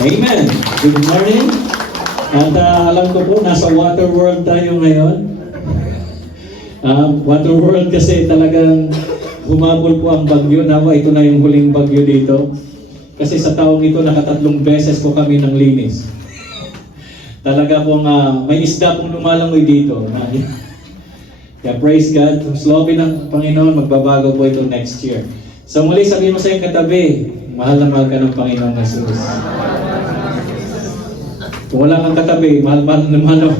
Amen. Good morning. At alam ko po, nasa water world tayo ngayon. Water world kasi talagang humabol po ang bagyo. Nawa, ito na yung huling bagyo dito. Kasi sa taong ito, nakatatlong beses po kami ng linis. Talaga pong may isda pong lumalangoy dito. Kaya praise God. Slobe ng Panginoon, magbabago po ito next year. So muli, sabihin mo sa iyong katabi, mahal na mahal ka ng Panginoong Jesus. Kung wala kang katabi, mahal na mahal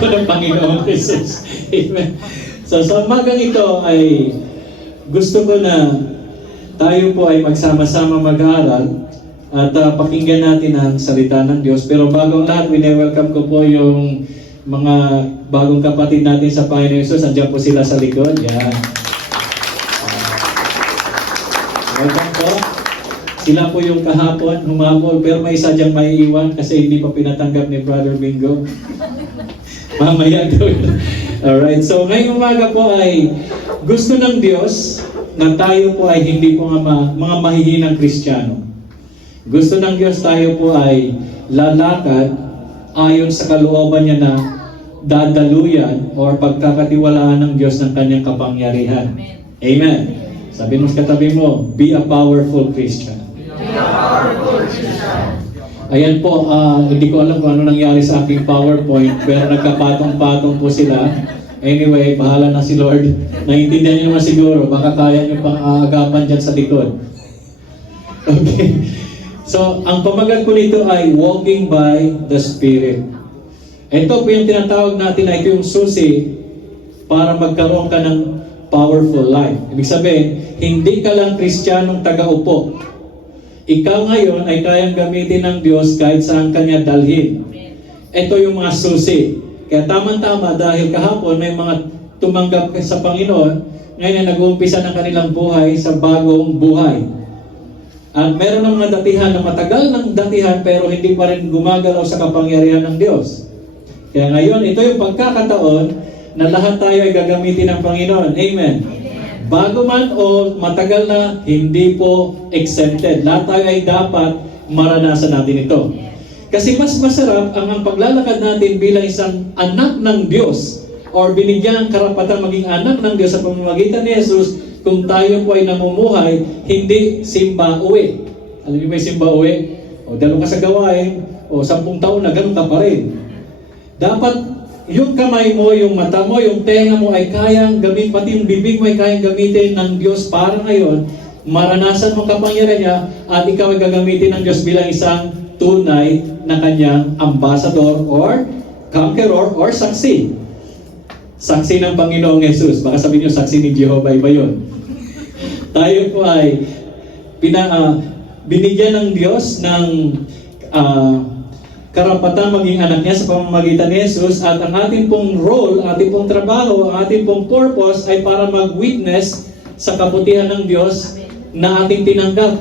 ko ng Panginoong Jesus. Amen. So sa umagang ito ay gusto ko na tayo po ay magsama-sama mag-aaral at pakinggan natin ang salita ng Diyos. Pero bagong lahat, wini-welcome ko po yung mga bagong kapatid natin sa Panginoon Jesus. Andiyan po sila sa likod. Yan. Welcome po. Sila po yung kahapon, humabol, pero may isa diyang maiiwan kasi hindi pa pinatanggap ni Brother Bingo. Mamaya daw. Alright, so ngayong umaga po ay gusto ng Diyos na tayo po ay hindi po mga mahihinang Kristiyano. Gusto ng Diyos tayo po ay lalakad ayon sa kalooban niya na dadaluyan or pagkakatiwalaan ng Diyos ng kanyang kapangyarihan. Amen. Sabi mo sa katabi mo, be a powerful Christian. Ayan po, hindi ko alam kung ano nangyari sa aking PowerPoint, pero nagkapatong-patong po sila. Anyway, bahala na si Lord. Naiintindihan niyo naman siguro, baka kaya niyo pang agapan dyan sa likod. Okay. So, ang pamagat ko nito ay walking by the Spirit. Ito po yung tinatawag natin na ito yung susi para magkaroon ka ng powerful life. Ibig sabihin, hindi ka lang Kristiyanong taga-upo. Ikaw ngayon ay kayang gamitin ng Diyos kahit saan kanya dalhin. Ito yung mga susi. Kaya tama-tama dahil kahapon may mga tumanggap sa Panginoon, ngayon ay nag-uumpisa ng kanilang buhay sa bagong buhay. At meron ng mga datihan na matagal ng datihan pero hindi pa rin gumagalaw sa kapangyarihan ng Diyos. Kaya ngayon, ito yung pagkakataon na lahat tayo ay gagamitin ng Panginoon. Amen. Bago man o matagal na, hindi po exempted. Lahat tayo ay dapat maranasan natin ito. Kasi mas masarap ang paglalakad natin bilang isang anak ng Diyos or binigyan ng karapatan maging anak ng Diyos sa pamamagitan ni Jesus kung tayo po ay namumuhay, hindi simba uwi. Alam niyo ba yung simba uwi? O dalo ka sa gawain, o 10 taon na ganun ka pa rin. Dapat yung kamay mo, yung mata mo, yung tenga mo ay kayang gamitin, pati yung bibig mo ay kayang gamitin ng Diyos para ngayon, maranasan mo kapangyarihan niya at ikaw ay gagamitin ng Diyos bilang isang tunay na kanyang ambassador or conqueror or saksi. Saksi ng Panginoong Jesus. Baka sabihin niyo, saksi ni Jehovah, iba yun. Tayo po ay binigyan ng Diyos ng karapatan maging anak niya sa pamamagitan ni Jesus at ang ating pong role, ating pong trabaho, ang ating pong purpose ay para mag-witness sa kabutihan ng Diyos na ating tinanggap.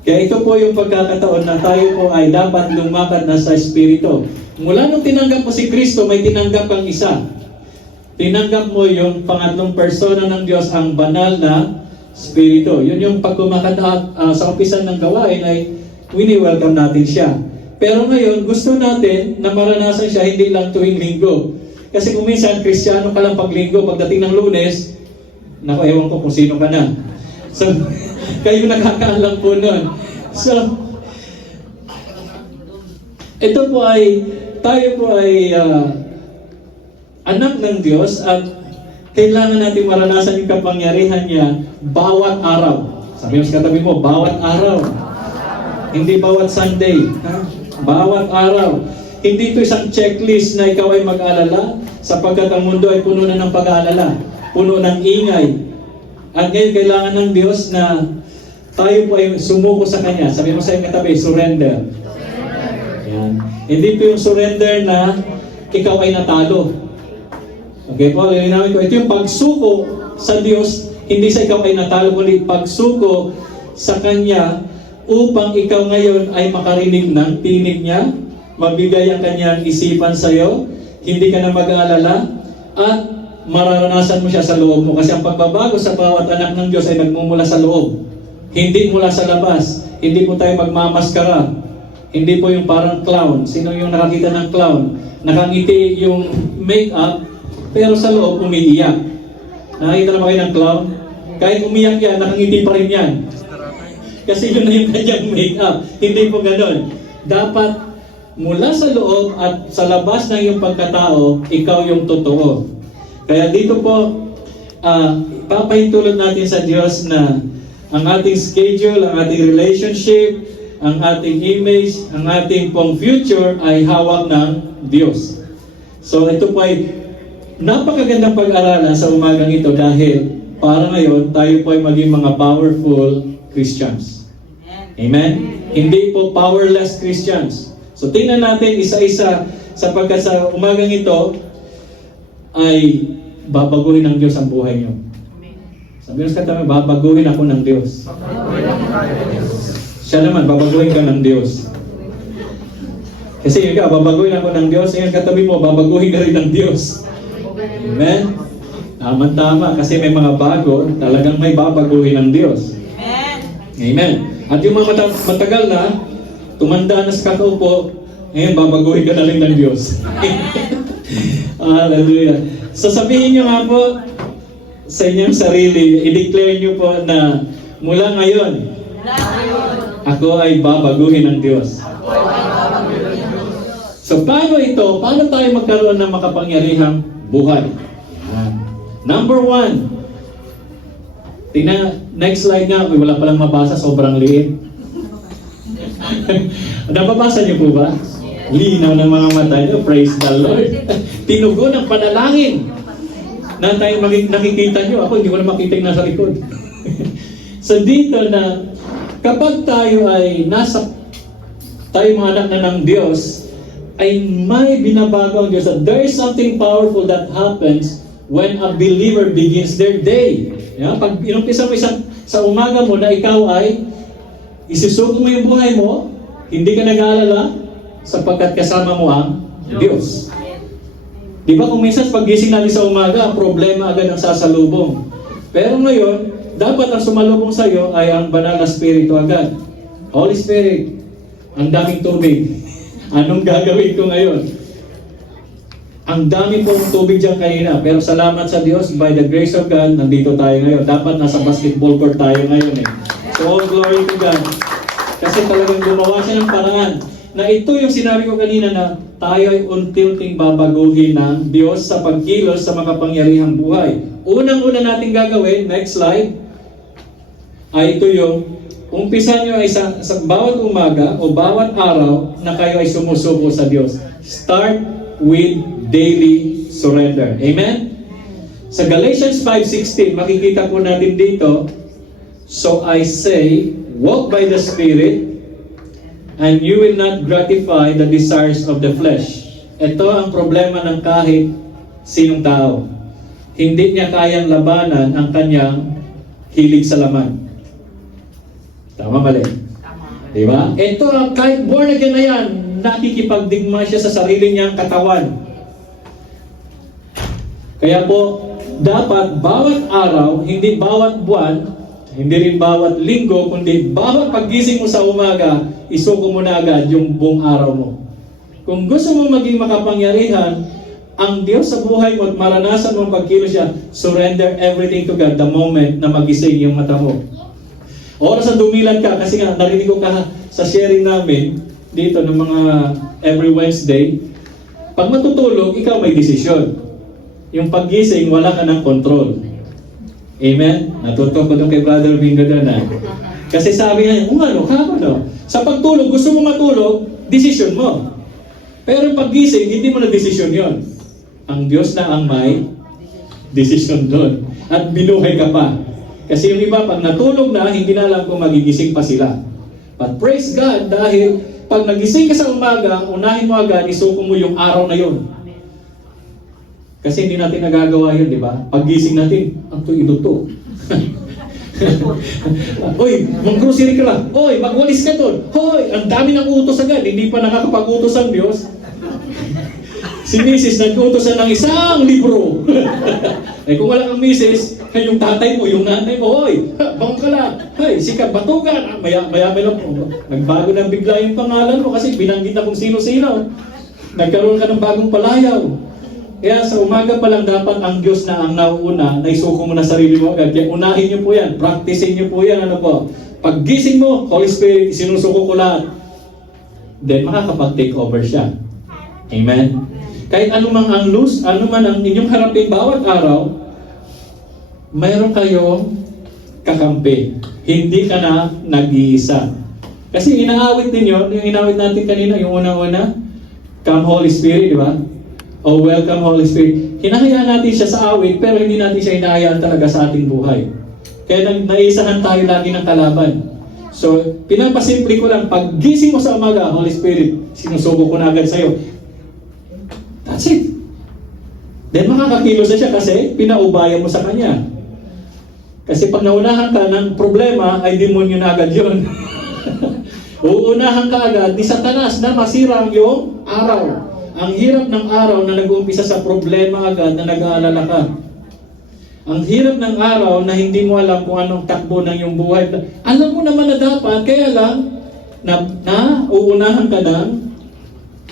Kaya ito po yung pagkakataon na tayo po ay dapat lumakad na sa Espiritu. Mula nung tinanggap mo si Kristo, may tinanggap kang isa. Tinanggap mo yung pangatlong persona ng Diyos, ang banal na Espiritu. Yun yung pag kumakanta sa umpisan ng gawain ay wini-welcome natin siya. Pero ngayon, gusto natin na maranasan siya hindi lang tuwing linggo. Kasi kung minsan, Kristiyano ka lang pag linggo, pagdating ng Lunes, naku, ewan ko kung sino ka na. So, kayo nakakaalam po nun. So, ito po ay, tayo po ay anak ng Diyos at kailangan natin maranasan yung kapangyarihan niya bawat araw. Sabi mo sa katabi mo, bawat araw. Hindi bawat Sunday. Ha? Bawat araw. Hindi ito isang checklist na ikaw ay mag-alala sapagkat ang mundo ay puno na ng pag-aalala. Puno ng ingay. At ngayon kailangan ng Diyos na tayo po ay sumuko sa Kanya. Sabi mo sa iyong katabi, surrender. Yan. Hindi ito yung surrender na ikaw ay natalo. Okay po, lilinawin ko. Ito yung pagsuko sa Diyos, hindi sa ikaw ay natalo, kundi pagsuko sa Kanya upang ikaw ngayon ay makarinig ng tinig niya, mabigay ang kanyang isipan sa iyo, hindi ka na mag-aalala, at mararanasan mo siya sa loob mo. Kasi ang pagbabago sa bawat anak ng Diyos ay nagmumula sa loob. Hindi mula sa labas. Hindi po tayo magmamaskara. Hindi po yung parang clown. Sino yung nakakita ng clown? Nakangiti yung make-up, pero sa loob umiiyak. Nakakita na ba kayo ng clown? Kahit umiyak yan, nakangiti pa rin yan. Kasi yun na yung kanyang make-up. Hindi po ganon. Dapat mula sa loob at sa labas ng iyong pagkatao, ikaw yung totoo. Kaya dito po, papahintulot natin sa Diyos na ang ating schedule, ang ating relationship, ang ating image, ang ating pong future ay hawak ng Diyos. So ito po ay napakagandang pag-aralan sa umagang ito dahil para ngayon tayo po ay maging mga powerful Christians. Amen? Hindi po powerless Christians. So tingnan natin isa-isa sapagkat sa umagang ito ay babaguhin ng Diyos ang buhay niyo. Sabi ng katabi, babaguhin ako ng Diyos. Siya naman, babaguhin ka ng Diyos. Kasi yun ka, babaguhin ako ng Diyos. Ngayon katabi mo, babaguhin ka rin ng Diyos. Amen? Tama-tama. Kasi may mga bago, talagang may babaguhin ng Diyos. Amen. At yung mga matagal na, tumanda na sa kakaupo, ngayon babaguhin ka na rin ng Diyos. Hallelujah. So sabihin nyo nga po sa inyong sarili, i-declare nyo po na mula ngayon, ako ay babaguhin ng Diyos. So paano ito? Paano tayo magkaroon ng makapangyarihang buhay? Number 1. Tingnan, next slide nga. Wala palang mabasa, sobrang liit. Nababasa niyo po ba? Linaw ng mga mata niyo. Praise the Lord. Tinugon ang panalangin na tayo nakikita niyo. Ako, hindi ko na makita yung nasa likod. So dito na kapag tayo ay tayo mga anak na ng Diyos, ay may binabago ang Diyos. There is something powerful that happens when a believer begins their day. Pag inumpisa mo sa umaga mo na ikaw ay isusuko mo yung buhay mo, hindi ka nag-aalala sapagkat kasama mo ang Diyos. Di ba kung minsan pag-gising natin sa umaga, problema agad ang sasalubong. Pero ngayon, dapat ang sumalubong sa iyo ay ang banal na Espiritu agad. Holy Spirit, ang daming tubig. Anong gagawin ko ngayon? Ang dami pong tubig dyan kanina. Pero salamat sa Diyos, by the grace of God, nandito tayo ngayon. Dapat nasa basketball court tayo ngayon eh. So all glory to God. Kasi talagang gumawa siya ng paraan. Na ito yung sinabi ko kanina na tayo ay unti-unting babaguhin ng Diyos sa pagkilos sa makapangyarihang buhay. Unang-una natin gagawin, next slide, ay ito yung umpisa nyo ay sa bawat umaga o bawat araw na kayo ay sumusuko sa Diyos. Start with daily surrender. Amen? Sa Galatians 5:16, makikita po natin dito, so I say, walk by the Spirit, and you will not gratify the desires of the flesh. Ito ang problema ng kahit sinong tao. Hindi niya kayang labanan ang kanyang hilig sa laman. Tama, mali? Diba? Ito, kahit born again na yan, nakikipagdigma siya sa sarili niyang katawan. Kaya po, dapat bawat araw, hindi bawat buwan, hindi rin bawat linggo, kundi bawat paggising mo sa umaga, isuko mo na agad yung buong araw mo. Kung gusto mo maging makapangyarihan, ang Diyos sa buhay mo at maranasan mo ang pagkilos siya, surrender everything to God the moment na magising yung mata mo. Oras na dumilan ka, kasi nga narinig ko ka sa sharing namin dito ng mga every Wednesday, pag matutulog, ikaw may desisyon. Yung paggising, wala ka ng control. Amen? Natuto ko doon kay Brother Bingo doon na. Kasi sabi niya, sa pagtulog, gusto mo matulog, desisyon mo. Pero paggising, hindi mo na desisyon yon. Ang Diyos na ang may desisyon doon. At binuhay ka pa. Kasi yung iba, pag natulog na, hindi na alam kung magigising pa sila. But praise God, dahil pag nagising ka sa umaga, unahin mo agad, isuko mo yung araw na yun. Kasi hindi natin nagagawa yun, di ba? Paggising natin, ang ito. Oy, mag-grocery ka lang. Oy, magwalis ka doon. Hoy, ang dami ng utos agad. Hindi pa nakakapag-utos ang Diyos. Si Mrs. nag-utos ng isang libro. Eh kung wala kang Mrs., yung tatay mo, yung nanay mo, hoy, bangon ka lang. Hay, sikat, batugan. Maya lang po. Nagbago na bigla yung pangalan mo kasi binanggit na kung sino-sino. Nagkaroon ka ng bagong palayaw. Kaya sa umaga pa lang dapat ang Diyos na ang nauuna, na isuko mo na sarili mo agad. Kaya unahin niyo po yan. Practicing niyo po yan. Ano po? Paggising mo, Holy Spirit, sinusuko ko lahat. Then makakapag-take over siya. Amen? Kahit anumang ang lose, anuman ang inyong harapin bawat araw, mayroon kayong kakampi. Hindi ka na nag-iisa. Kasi inaawit ninyo, yung inawit natin kanina, yung una-una, come Holy Spirit, di ba? Oh, welcome Holy Spirit. Hinahayaan natin siya sa awit, pero hindi natin siya hinahayaan talaga sa ating buhay. Kaya naisahan tayo lagi ng kalaban. So, pinapasimple ko lang, pag gising mo sa umaga, Holy Spirit, sinusubo ko na agad sa'yo. That's it. Then makakakilos na siya kasi pinaubaya mo sa Kanya. Kasi pag naunahan ka ng problema, ay demonyo na agad yun. Uunahan ka agad ni Satanas na masira ang iyong araw. Ang hirap ng araw na nag-uumpisa sa problema agad na nag-aalala ka. Ang hirap ng araw na hindi mo alam kung anong takbo ng iyong buhay. Alam mo naman na dapat, kaya lang na uunahan ka ng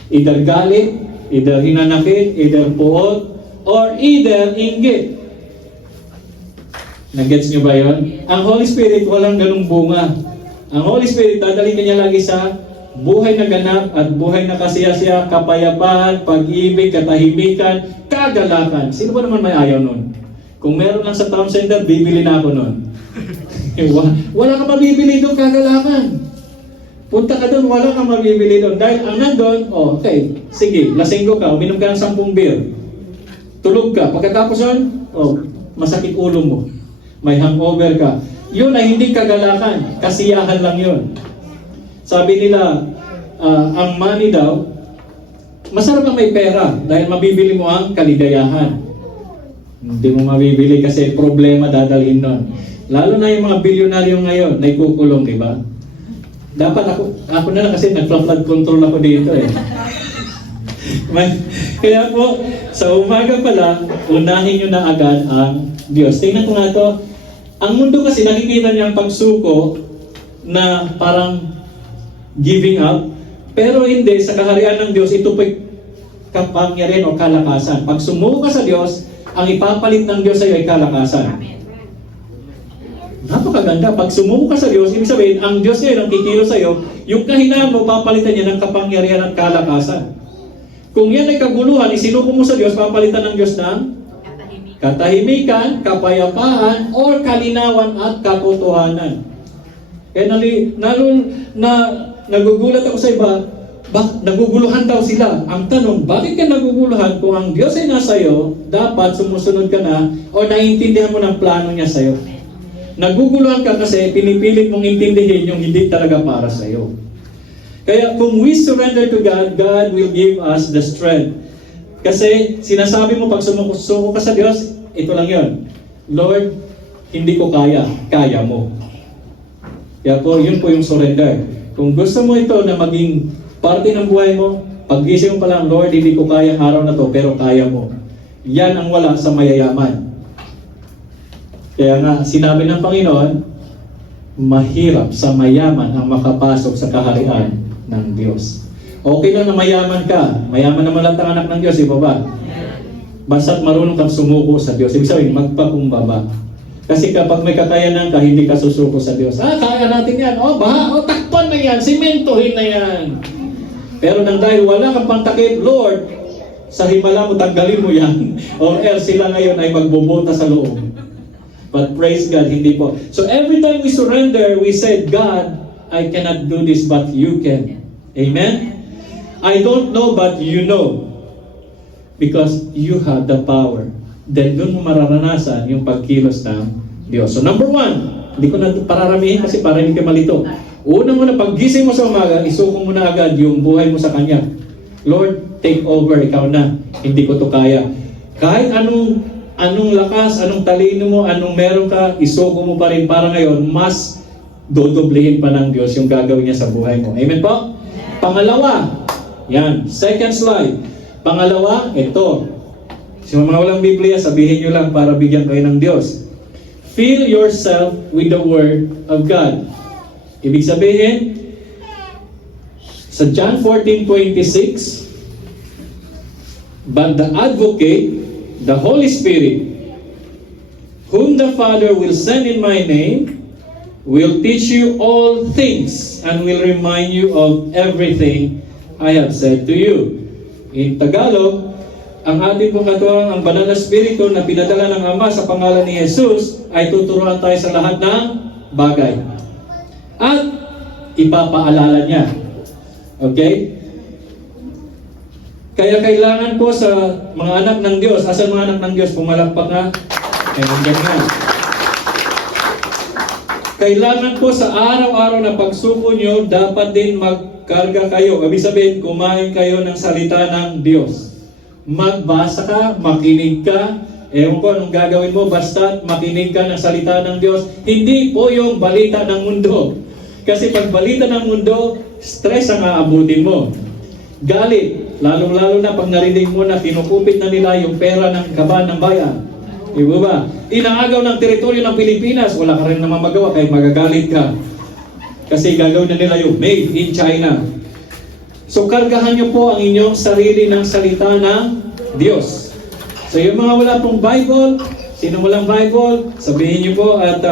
either galit, either hinanakit, either puot, or either inggit. Nag-gets nyo ba yun? Ang Holy Spirit, walang ganung bunga. Ang Holy Spirit, dadalhin ka niya lagi sa buhay na ganap at buhay na kasiyasiya, kapayapaan, pag-ibig, katahimikan, kagalakan. Sino ba naman may ayaw nun? Kung meron lang sa town center, bibili na ako nun. Wala ka mabibili doon, kagalakan. Punta ka doon, wala ka mabibili doon. Dahil ang nandun, okay, sige, lasinggo ka, uminom ka ng 10 beer. Tulog ka. Pagkatapos nun, masakit ulo mo. May hangover ka. Yun ay hindi kagalakan. Kasiyahan lang yun. Sabi nila, ang money daw, masarap ang may pera dahil mabibili mo ang kaligayahan. Hindi mo mabibili kasi problema dadalhin nun. Lalo na yung mga bilyonaryo ngayon na ikukulong, di ba? Dapat ako na lang kasi nag-flood control ako dito eh. Kaya po, sa umaga pa lang, unahin nyo na agad ang Diyos. Tingnan ko nga to. Ang mundo kasi nakikita niya ang pagsuko na parang giving up. Pero hindi, sa kaharian ng Diyos, ito po'y kapangyarihan o kalakasan. Pag sumuko ka sa Diyos, ang ipapalit ng Diyos sa iyo ay kalakasan. Napakaganda. Pag sumuko ka sa Diyos, ibig sabihin, ang Diyos ngayon ang kikilos sa iyo, yung kahinaan mo, papalitan niya ng kapangyarihan at kalakasan. Kung yan ay kaguluhan, isinuko mo sa Diyos, papalitan ng Diyos ng katahimikan, kapayapaan, or kalinawan at katotohanan. Kaya nagugulat ako sa iba, naguguluhan daw sila. Ang tanong, bakit ka naguguluhan kung ang Diyos ay nasa iyo, dapat sumusunod ka na o naiintindihan mo ng plano niya sa iyo. Naguguluhan ka kasi pinipilit mong intindihin yung hindi talaga para sa iyo. Kaya kung we surrender to God, God will give us the strength. Kasi sinasabi mo pag sumuko ka sa Diyos, ito lang yun. Lord, hindi ko kaya, kaya mo. Kaya po, yun po yung surrender. Kung gusto mo ito na maging parte ng buhay mo, pag-gising mo pa lang, Lord, hindi ko kaya araw na to, pero kaya mo. Yan ang wala sa mayayaman. Kaya nga, sinabi ng Panginoon, mahirap sa mayaman ang makapasok sa kaharian ng Diyos. Okay lang na mayaman ka. Mayaman naman lahat ang anak ng Diyos, iba ba? Basta't marunong kang sumuko sa Diyos. Ibig sabihin, magpakumbaba. Kasi kapag may kakayanan ka, hindi ka susuko sa Diyos. Kaya natin yan. Takpan na yan. Simentohin na yan. Pero nang dahil wala kang pantakip, Lord, sa himala mo, tanggalin mo yan. Or else sila ngayon ay magbubota sa loob. But praise God, hindi po. So every time we surrender, we said, God, I cannot do this, but you can. Amen? I don't know, but you know. Because you have the power. Then doon mo mararanasan yung pagkilos ng Diyos. So number 1, hindi ko na pararamihin kasi para hindi ka malito. Una muna, paggising mo sa umaga, isuko mo na agad yung buhay mo sa Kanya. Lord, take over, ikaw na. Hindi ko to kaya. Kahit anong lakas, anong talino mo, anong meron ka, isuko mo pa rin para ngayon, mas dodoblehin pa ng Diyos yung gagawin niya sa buhay mo. Amen po? Pangalawa, yan, second slide. Pangalawa, ito. Sa mga walang Biblia, sabihin nyo lang para bigyan kayo ng Diyos. fill yourself with the Word of God. Ibig sabihin, sa John 14:26, but the Advocate, the Holy Spirit, whom the Father will send in my name, will teach you all things and will remind you of everything I have said to you. In Tagalog, ang ating pong katuwang, ang Banal na Espiritu na pinadala ng Ama sa pangalan ni Jesus ay tuturuan tayo sa lahat ng bagay. At ipapaalala niya. Okay? Kaya kailangan po sa mga anak ng Diyos, asan mga anak ng Diyos, pumalakpak nga. Ganyan. Kailangan po sa araw-araw na pagsuko nyo, dapat din magkarga kayo. Ibig sabihin, kumain kayo ng salita ng Diyos. Magbasa ka, makinig ka. Ewan ko anong gagawin mo, basta makinig ka ng salita ng Diyos. Hindi po yung balita ng mundo. Kasi pag balita ng mundo, stress ang aabutin mo. Galit, lalong-lalo na pag narinig mo na kinukupit na nila yung pera ng kaban ng bayan. Diba ba? Inaagaw ng teritoryo ng Pilipinas, wala ka rin naman magawa kahit magagalit ka. Kasi gagawin na nila yung made in China. So kargahan nyo po ang inyong sarili ng salita ng Diyos. So yung mga wala pong Bible, sino walang Bible, sabihin nyo po at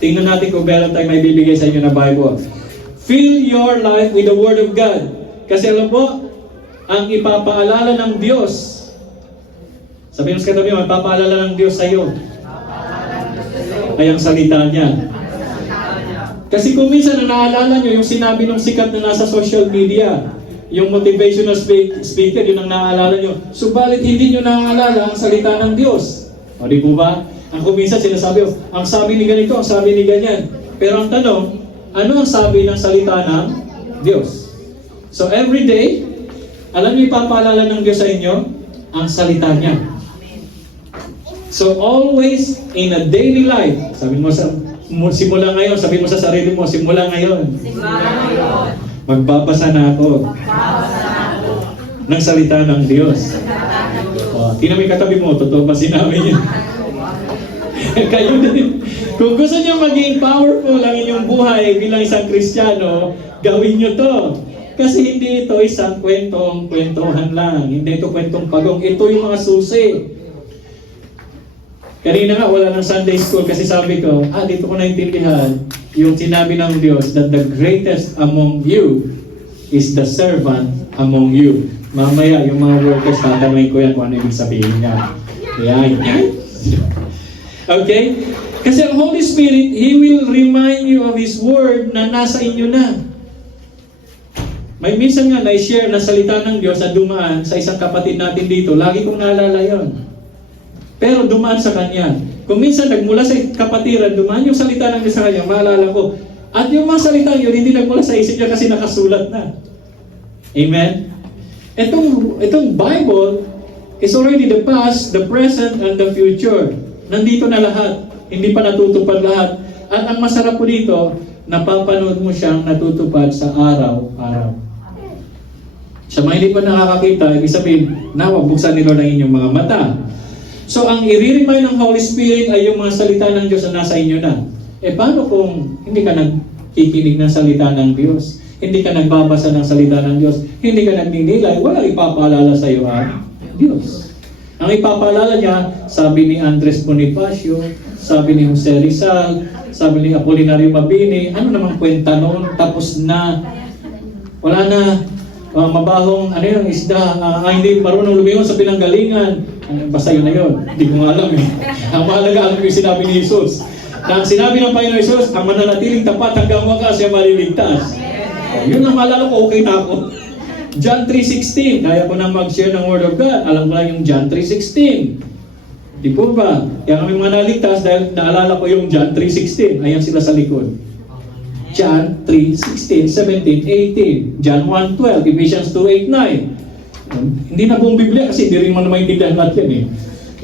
tingnan natin kung meron tayong may bibigay sa inyo na Bible. Fill your life with the Word of God. Kasi alam po, ang ipapaalala ng Diyos, sabihin mo sa katabi mo, ipapaalala ng Diyos sa iyo ay ang salita niya. Kasi kung minsan naalala nyo yung sinabi ng sikat na nasa social media, yung motivational speaker, yun ang naaalala nyo. Subalit hindi nyo naaalala ang salita ng Diyos. O di po ba? Ang kung minsan sinasabi, ang sabi ni ganito, ang sabi ni ganyan. Pero ang tanong, ano ang sabi ng salita ng Diyos? So every day, alam niyo ipapaalala ng Diyos sa inyo? Ang salita niya. So always in a daily life, sabi mo sa simula ngayon, sabi mo sa sarili mo, simula ngayon. Magbabasa na ako ng salita ng Diyos. Tingnan mo yung katabi mo, totoo ba sinabi niya? Kayo din. Kung gusto niyo maging powerful ang inyong buhay bilang isang Kristiyano, gawin niyo to. Kasi hindi ito isang kwentuhan lang. Hindi ito kwentong pagong. Ito yung mga susi. Kanina nga, wala ng Sunday school kasi sabi ko, dito ko naintindihan yung sinabi ng Diyos that the greatest among you is the servant among you. Mamaya, yung mga workers, tatanungin ko yan kung ano ibig sabihin niya. Yan. Okay? Kasi ang Holy Spirit, He will remind you of His Word na nasa inyo na. May minsan nga na-share na salita ng Diyos na dumaan sa isang kapatid natin dito. Lagi kong naalala yon. Pero dumaan sa kanya. Kung minsan nagmula sa kapatiran, dumaan yung salita ng Diyos sa kanya, maalala ko. At yung mga salita yun, hindi nagmula sa isip niya kasi nakasulat na. Amen? Itong Bible is already the past, the present, and the future. Nandito na lahat. Hindi pa natutupad lahat. At ang masarap po dito, napapanood mo siyang natutupad sa araw-araw. Sa mga hindi pa nakakakita, ibig sabihin, buksan nila ng inyong mga mata. So, ang i-remind ng Holy Spirit ay yung mga salita ng Diyos na nasa inyo na. Paano kung hindi ka nagkikinig ng salita ng Diyos? Hindi ka nagbabasa ng salita ng Diyos? Hindi ka nagninilay? Walang ipapaalala sa iyo ang Diyos. Ang ipapaalala niya, sabi ni Andres Bonifacio, sabi ni Jose Rizal, sabi ni Apolinario Mabini, ano namang kwenta noon? Tapos na, wala na, mabahong, isda, hindi marunong lumingon sa pinanggalingan. Basta yun na yun. Hindi ko nga alam eh. Ang mahalaga, alam ko yung sinabi ni Jesus. Na ang sinabi ng Panginoon Jesus, ang mananatiling tapat hanggang wakas siya maliligtas. Yun ang maalala ko, okay na ako. John 3:16, kaya ko nang mag-share ng Word of God. Alam ko lang yung John 3:16. Di po ba? Kaya kami mga naligtas dahil naalala ko yung John 3:16. Ayan sila sa likod. John 3:16, 17, 18. John 1:12, Ephesians 2:8, 9. Hindi na buong Biblia kasi hindi rin mo na maintindihan lahat yan eh.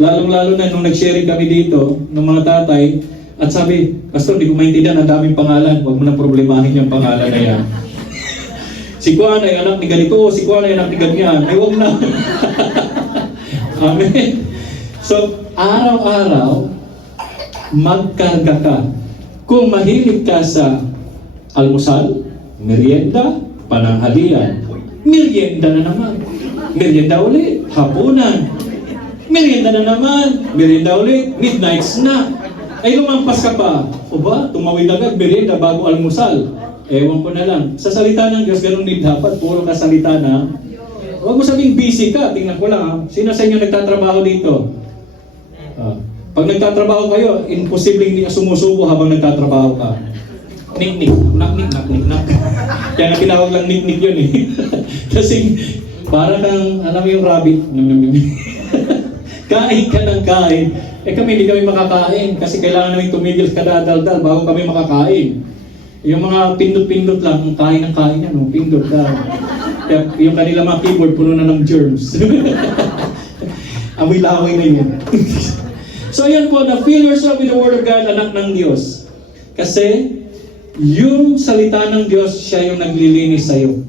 Lalong-lalo na nung nag-sharing kami dito ng mga tatay at sabi, Pastor, hindi ko maintindihan, ang daming pangalan. Huwag mo na problemahin yung pangalan na yan. Si Juan ay anak ni ganito, si Juan ay anak ni ganyan. Ay, huwag na. Amen. So, araw-araw, magkarga ka. Kung mahilig ka sa almusal, merienda, pananghalian, merienda na naman. Merienda ulit, hapunan. Merienda na naman, merienda ulit, midnight snack. Ay lumampas ka pa. O ba, tumawid agad, merienda bago almusal. Ewan ko na lang. Sa salita ng Diyos, ganun din dapat. Puro ka salita na. Huwag mo sabing busy ka. Tingnan ko lang ha. Sino sa inyo nagtatrabaho dito? Pag nagtatrabaho kayo, imposible hindi ka sumusubo habang nagtatrabaho ka. Nik-nik. Nak-nik-nak. Kaya nga tinawag lang nik-nik yun eh. Kasi para kang, alam mo yung rabbit. Kain ka ng kain. Kami hindi kami makakain kasi kailangan namin tumigil kadadaldal bago kami makakain. Yung mga pindot-pindot lang, kain ng kain yan, no? Pindot ka. Kaya yung kanila mga keyboard, puno na ng germs. Amoy-laway na yun. So yan po, na-fill yourself with the Word of God, anak ng Diyos. Kasi, yung salita ng Diyos, siya yung naglilinis sa'yo.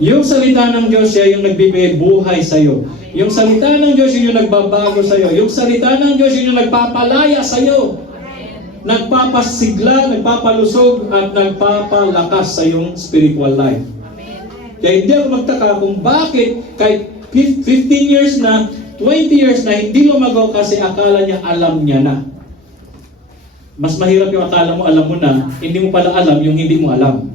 Yung salita ng Diyos, siya yung nagbibigay buhay sa'yo. Yung salita ng Diyos, yun yung nagbabago sa'yo. Yung salita ng Diyos, yun yung nagpapalaya sa'yo. Nagpapasigla, nagpapalusog, at nagpapalakas sa iyong spiritual life. Kaya hindi ako magtaka kung bakit kahit 15 years na, 20 years na, hindi lumago kasi akala niya alam niya na. Mas mahirap yung akala mo alam mo na, hindi mo pala alam yung hindi mo alam.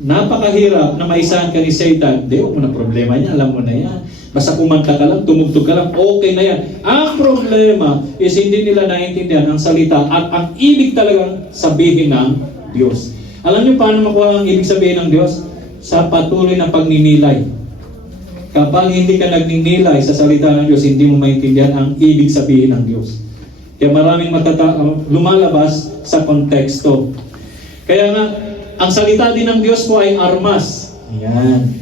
Napakahirap na maisahan ka ni Satan. Hindi, huwag mo na problema niya, alam mo na yan. Basta kumanta ka lang, tumugtog ka lang, okay na yan. Ang problema is hindi nila naiintindihan ang salita at ang ibig talagang sabihin ng Diyos. Alam niyo paano makuha ang ibig sabihin ng Diyos? Sa patuloy na pagninilay. Kapag hindi ka nagninilay sa salita ng Diyos, hindi mo maintindihan ang ibig sabihin ng Diyos. Kaya maraming lumalabas sa konteksto. Kaya nga, ang salita din ng Diyos po ay armas. Yan.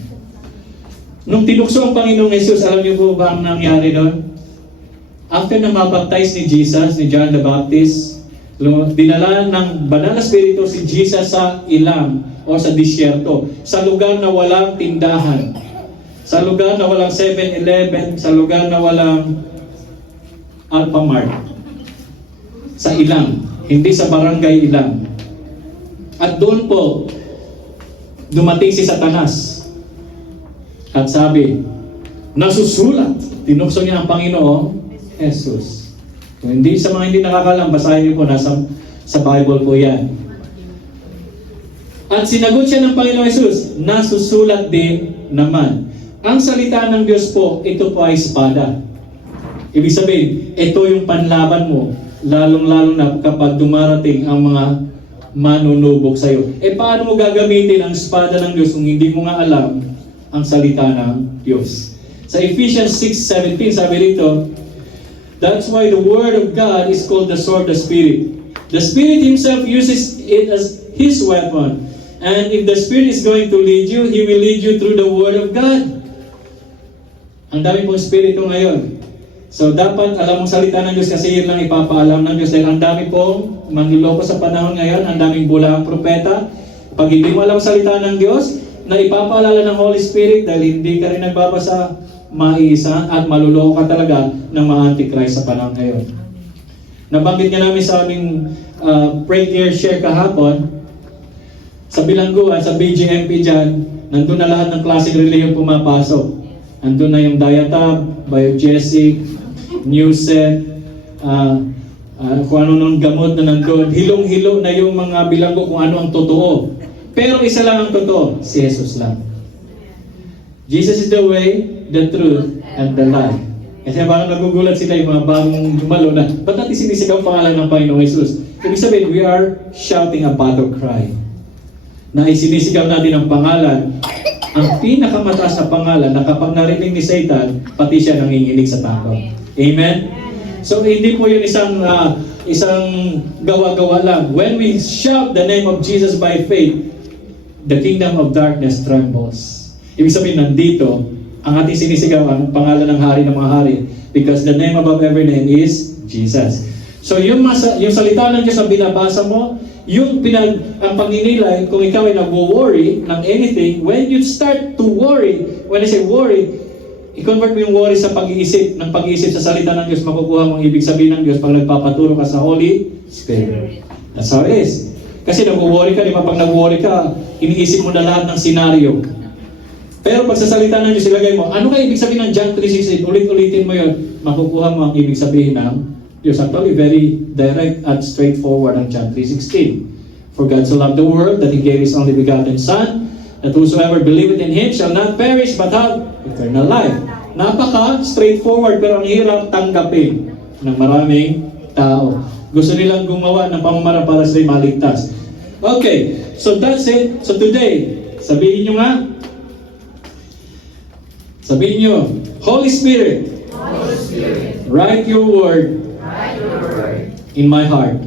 Nung tinukso ang Panginoong Jesus, alam niyo po ba ang nangyari doon? After na mabaptize ni Jesus, ni John the Baptist, dinala ng Banal na Espiritu si Jesus sa ilang o sa disyerto, sa lugar na walang tindahan, sa lugar na walang 7-Eleven, sa lugar na walang Alphamart, sa ilang, hindi sa barangay ilang. At doon po, dumating si Satanas. At sabi, nasusulat. Tinukso niya ang Panginoong Jesus. Kung hindi sa mga hindi nakakalam, basahin niyo po, sa Bible po yan. At sinagot siya ng Panginoong Jesus, nasusulat din naman. Ang salita ng Diyos po, ito po ay espada. Ibig sabihin, ito yung panlaban mo, lalong-lalo na kapag dumarating ang mga manunubok sa iyo. Paano mo gagamitin ang espada ng Diyos kung hindi mo nga alam ang salita ng Diyos? Sa Ephesians 6:17, sabi dito, that's why the Word of God is called the sword of the Spirit. The Spirit Himself uses it as His weapon. And if the Spirit is going to lead you, He will lead you through the Word of God. Ang dami pong Espiritu ngayon. So dapat alam mong salita ng Diyos kasi yun lang ipapaalam ng Diyos. Dahil ang dami pong manluloko sa panahon ngayon, ang daming bulang propeta. Pag hindi mo alam salita ng Diyos, na ipapaalala ng Holy Spirit dahil hindi ka rin nagbabasa, maiisa at maluloko ka talaga ng mga antichrist sa panahon ngayon. Nabanggit niya namin sa aming prayer share kahapon, sa bilangguan, sa BGMP dyan, nandun na lahat ng klaseng reliyon pumapasok. Nandun na yung Diatab, Biogesic, Newset, kung ano nung gamot na nandun. Hilong-hilo na yung mga bilanggo kung ano ang totoo. Pero isa lang ang totoo, si Jesus lang. Jesus is the way, the truth, and the life. Kasi parang nagugulat sila yung mga bagong dumalo na, ba't natin sinisigaw ang pangalan ng Panginoong Jesus? Ibig sabihin, we are shouting a battle cry. Na isinisigaw natin ang pangalan, ang pinakamataas na pangalan na kapag narinig ni Satan, pati siya nanginginig sa takot. Amen? So hindi po yun isang gawa-gawa lang. When we shout the name of Jesus by faith, the kingdom of darkness trembles. Ibig sabihin, nandito, ang ating sinisigaw ang pangalan ng hari ng mga hari because the name above every name is Jesus. So yung salita ng Diyos na binabasa mo, ang pagninilay, kung ikaw ay nag-worry ng anything, when you start to worry, when I say worry, I-convert mo yung worry sa pag-iisip. Ng pag-iisip sa salita ng Diyos, makukuha mo ang ibig sabihin ng Diyos pag nagpapaturo ka sa Holy Spirit. That's how it is. Kasi nag-worry ka, di ba? Pag nag-worry ka, iniisip mo na lahat ng senaryo. Pero pag sa salita ng Diyos, ilagay mo, ano ka ibig sabihin ng John 3:16? Ulit-ulitin mo yun, makukuha mo ang ibig sabihin ng Diyos. Actually, very direct at straightforward ang John 3:16. For God so loved the world that He gave His only begotten Son, that whosoever believeth in Him shall not perish but have eternal life. Napaka-straightforward pero ang hirap tanggapin ng maraming tao. Gusto nilang gumawa ng pamamaraan para sila maligtas. Okay, so that's it. So today, sabihin nyo nga, sabihin nyo, Holy Spirit, write your word, in my heart.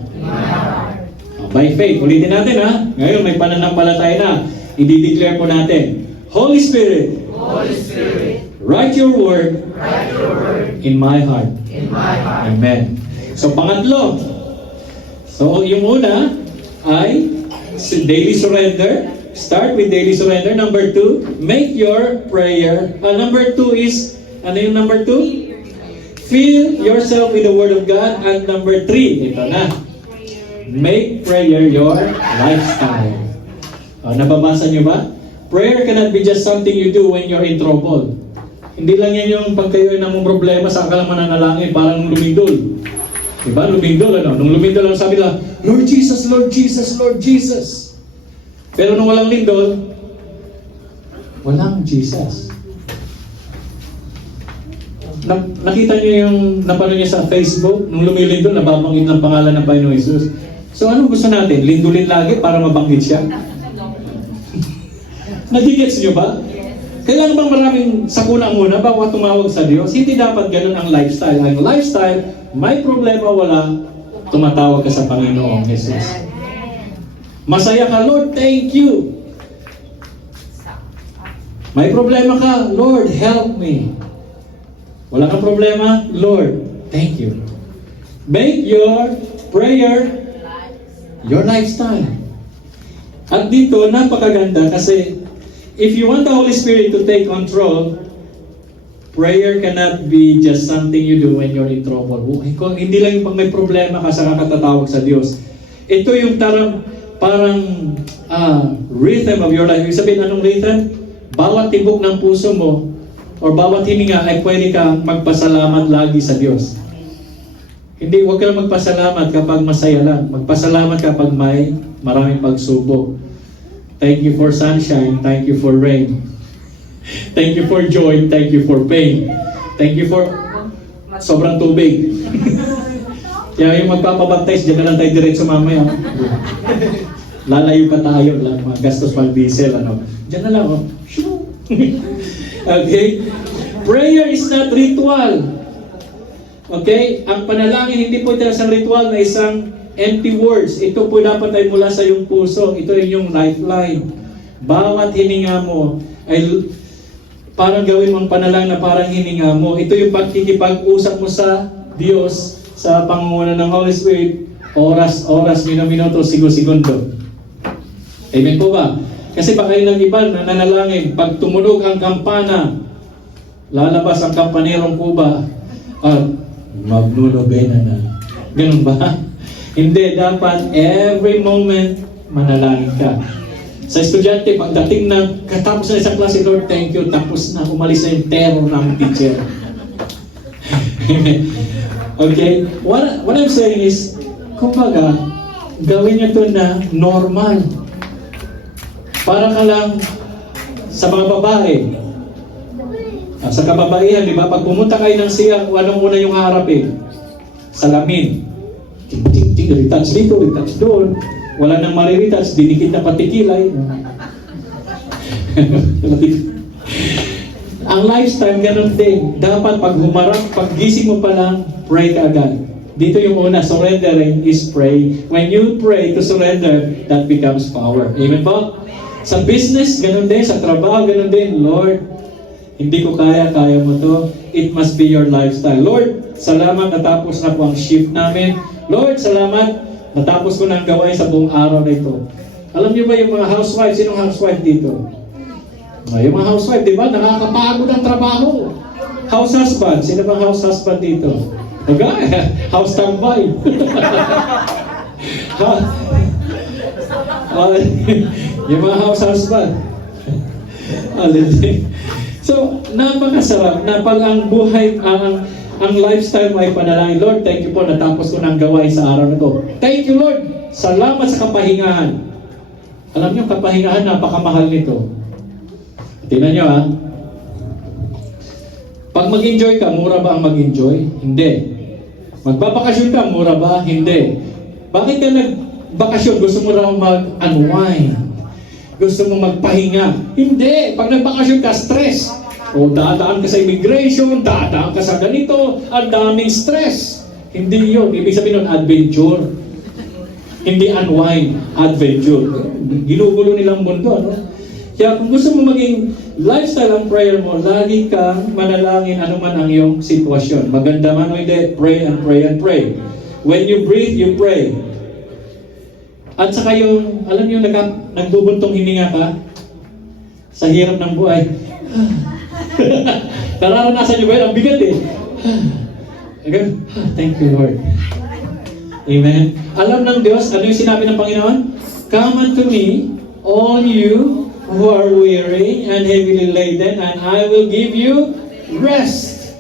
By faith, ulitin natin ha. Ngayon may pananampalataya na. I-declare po natin. Holy Spirit, write your word, in my heart. Amen. So pangatlo. So yung una ay daily surrender. Start with daily surrender. Number 2, make your prayer. Number 2 is, ano yung number 2? Fill yourself with the Word of God. And number 3, ito na. Make prayer your lifestyle. Nababasa nyo ba? Prayer cannot be just something you do when you're in trouble. Hindi lang yan yung pag kayo ay namang problema, saan ka lang mananalangin, parang lumindol. Diba? Lumindol, ano? Nung lumindol, sabi lang, Lord Jesus, Lord Jesus, Lord Jesus. Pero nung walang lindol, walang Jesus. Nakita niyo yung napano niya sa Facebook, nung lumilindol, nababanggit ng pangalan ng Panginoon Jesus. So anong gusto natin? Lindulin lagi para mabanggit siya? Nagigets niyo ba? Kailangan bang maraming sakuna muna bago tumawag sa Diyos? Hindi dapat ganun ang lifestyle. Ang lifestyle, may problema wala, tumatawag ka sa Panginoong Jesus. Masaya ka, Lord, thank you. May problema ka, Lord, help me. Wala kang problema, Lord, thank you. Make your prayer your lifestyle. At dito, napakaganda kasi if you want the Holy Spirit to take control, prayer cannot be just something you do when you're in trouble. Hindi lang yung pag may problema ka sa kakatatawag sa Diyos. Ito yung parang rhythm of your life. Ibig sabihin, anong rhythm? Bawat tibok ng puso mo or bawat hininga ay pwede kang magpasalamat lagi sa Diyos. Hindi, huwag ka lang magpasalamat kapag masaya lang. Magpasalamat kapag may maraming pagsubok. Thank you for sunshine. Thank you for rain. Thank you for joy. Thank you for pain. Thank you for sobrang tubig. Kaya yung magpapabaptize, dyan na lang tayo diretso mamaya. Lalayo pa tayo. Mga gastos pang diesel. Dyan na lang. Okay? Prayer is not ritual. Okay? Ang panalangin, hindi po ito isang ritual na isang empty words. Ito po dapat ay mula sa iyong puso. Ito ay yung lifeline. Bawat hininga mo ay parang gawin mong panalangin na parang hininga mo. Ito yung pagkikipag-usap mo sa Diyos sa pangunguna ng Holy Spirit. Oras, minuto, segundo. Amen po ba? Kasi baka yung iba na nanalangin, pag tumunog ang kampana, lalabas ang kampanerong kuba at maglulubena na. Ganun ba? Hindi, dapat every moment manalangin ka. Sa estudyante, pagdating na katapos na isang klase, Lord, thank you, tapos na, umalis na yung terror ng teacher. Okay? What I'm saying is, kumbaga, gawin nyo ito na normal. Para ka lang sa mga babae. Sa kababaihan, di ba? Pag pumunta kayo ng siya, anong una yung harapin? Salamin. Ting, retouch dito, retouch doon. Wala nang mariretouch, dinikit na patikilay. Ang lifestyle, ganun din. Dapat pag humarap, pag gising mo pa lang, pray ka agad. Dito yung una, surrendering is pray. When you pray to surrender, that becomes power. Amen po? Sa business, ganun din. Sa trabaho, ganun din. Lord, hindi ko kaya mo to. It must be your lifestyle. Lord, salamat, natapos na po ang shift namin. Lord, salamat, natapos ko na ang gawain sa buong araw na ito. Alam niyo ba yung mga housewife? Sinong housewife dito? Yung mga housewife, di ba? Nakakapagod ang trabaho. House husband. Sino bang house husband dito? Okay. House tambay. Yung mga house husband. So, napakasarap na pag ang buhay, ang lifestyle mo ay panalangin. Lord, thank you po, natapos ko ng gawain sa araw na to. Thank you, Lord. Salamat sa kapahingahan. Alam niyo, kapahingahan, napakamahal nito. Tingnan niyo, ha. Pag mag-enjoy ka, mura ba ang mag-enjoy? Hindi. Magbabakasyon ka, mura ba? Hindi. Bakit ka nagbakasyon? Gusto mo raw mag-unwind. Gusto mo magpahinga. Hindi. Pag nagbakasyon ka, stress. O dadaan ka sa immigration, dadaan ka sa ganito, ang daming stress. Hindi yun. Ibig sabihin nun, adventure. Hindi unwind, adventure. Ginugulo nilang mundo, ano? Kaya kung gusto mo maging lifestyle ang prayer mo, lagi kang manalangin anuman ang iyong sitwasyon. Maganda man o hindi, pray and pray and pray. When you breathe, you pray. At saka yung, alam niyo, nagbubuntong hininga ka sa hirap ng buhay. Nararanasan niyo ba yun? Ang bigat eh. Thank you, Lord. Amen. Alam ng Diyos, ano yung sinabi ng Panginoon? Come unto me, all you who are weary and heavily laden, and I will give you rest.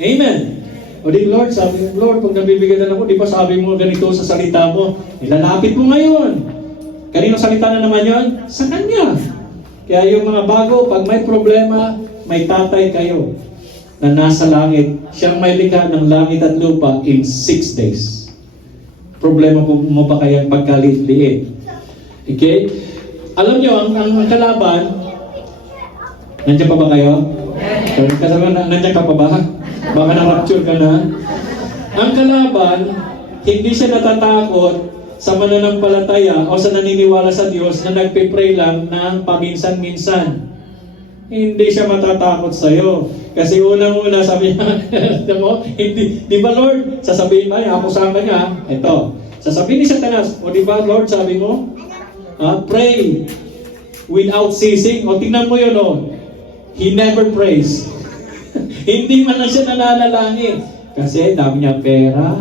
Amen. O di Lord, sabi Lord, pag nabibigyan ako, di ba sabi mo ganito sa salita mo, ilalapit mo ngayon. Kanino salita na naman yon? Sa Kanya. Kaya yung mga bago, pag may problema, may tatay kayo na nasa langit. Siyang may likha ng langit at lupa in 6 days. Problema mo pa kaya pagkaliit-liit. Okay? Alam nyo, ang kalaban, nandiyan pa ba kayo? Kasama, nandiyan ka pa ba? Baka na-rapture ka na. Ang kalaban, hindi siya natatakot sa mananampalataya o sa naniniwala sa Diyos na nagpipray lang ng paminsan-minsan. Hindi siya matatakot sa'yo. Kasi unang-una sabi niya, hindi, di ba Lord, sasabihin ba niya, ako sa kanya, ito. Sasabihin ni Satanas, o di ba Lord, sabi mo, pray without ceasing. O tingnan mo yun, he never prays. Hindi man lang siya nananalangin. Kasi dami niya pera.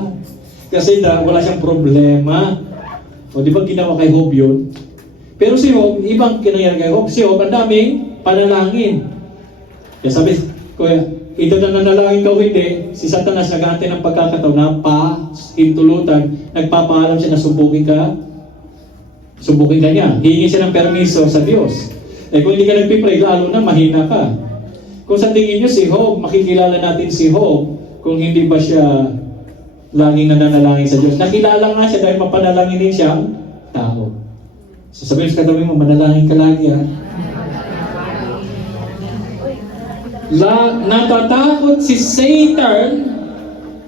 Kasi wala siyang problema. O di ba ginawa kay Job yun? Pero si Job, ibang kinayari kay Job. Si Job, ang daming panalangin. Kaya sabi, kuya, ito na nanalangin ka o hindi, si Satanas nag-aantay ng pagkakataon na hintulutan, nagpapaalam siya na subukin ka niya. Hihingi siya ng permiso sa Diyos. Eh kung hindi ka nagpipray, lalo na mahina ka. Kung sa tingin nyo si Job, makikilala natin si Job kung hindi ba siya laging nananalangin sa Diyos. Nakilala nga siya dahil mapanalangin din siyang tao. So sabihin sa katabi mo, manalangin ka lagi ha. Natatakot si Satan.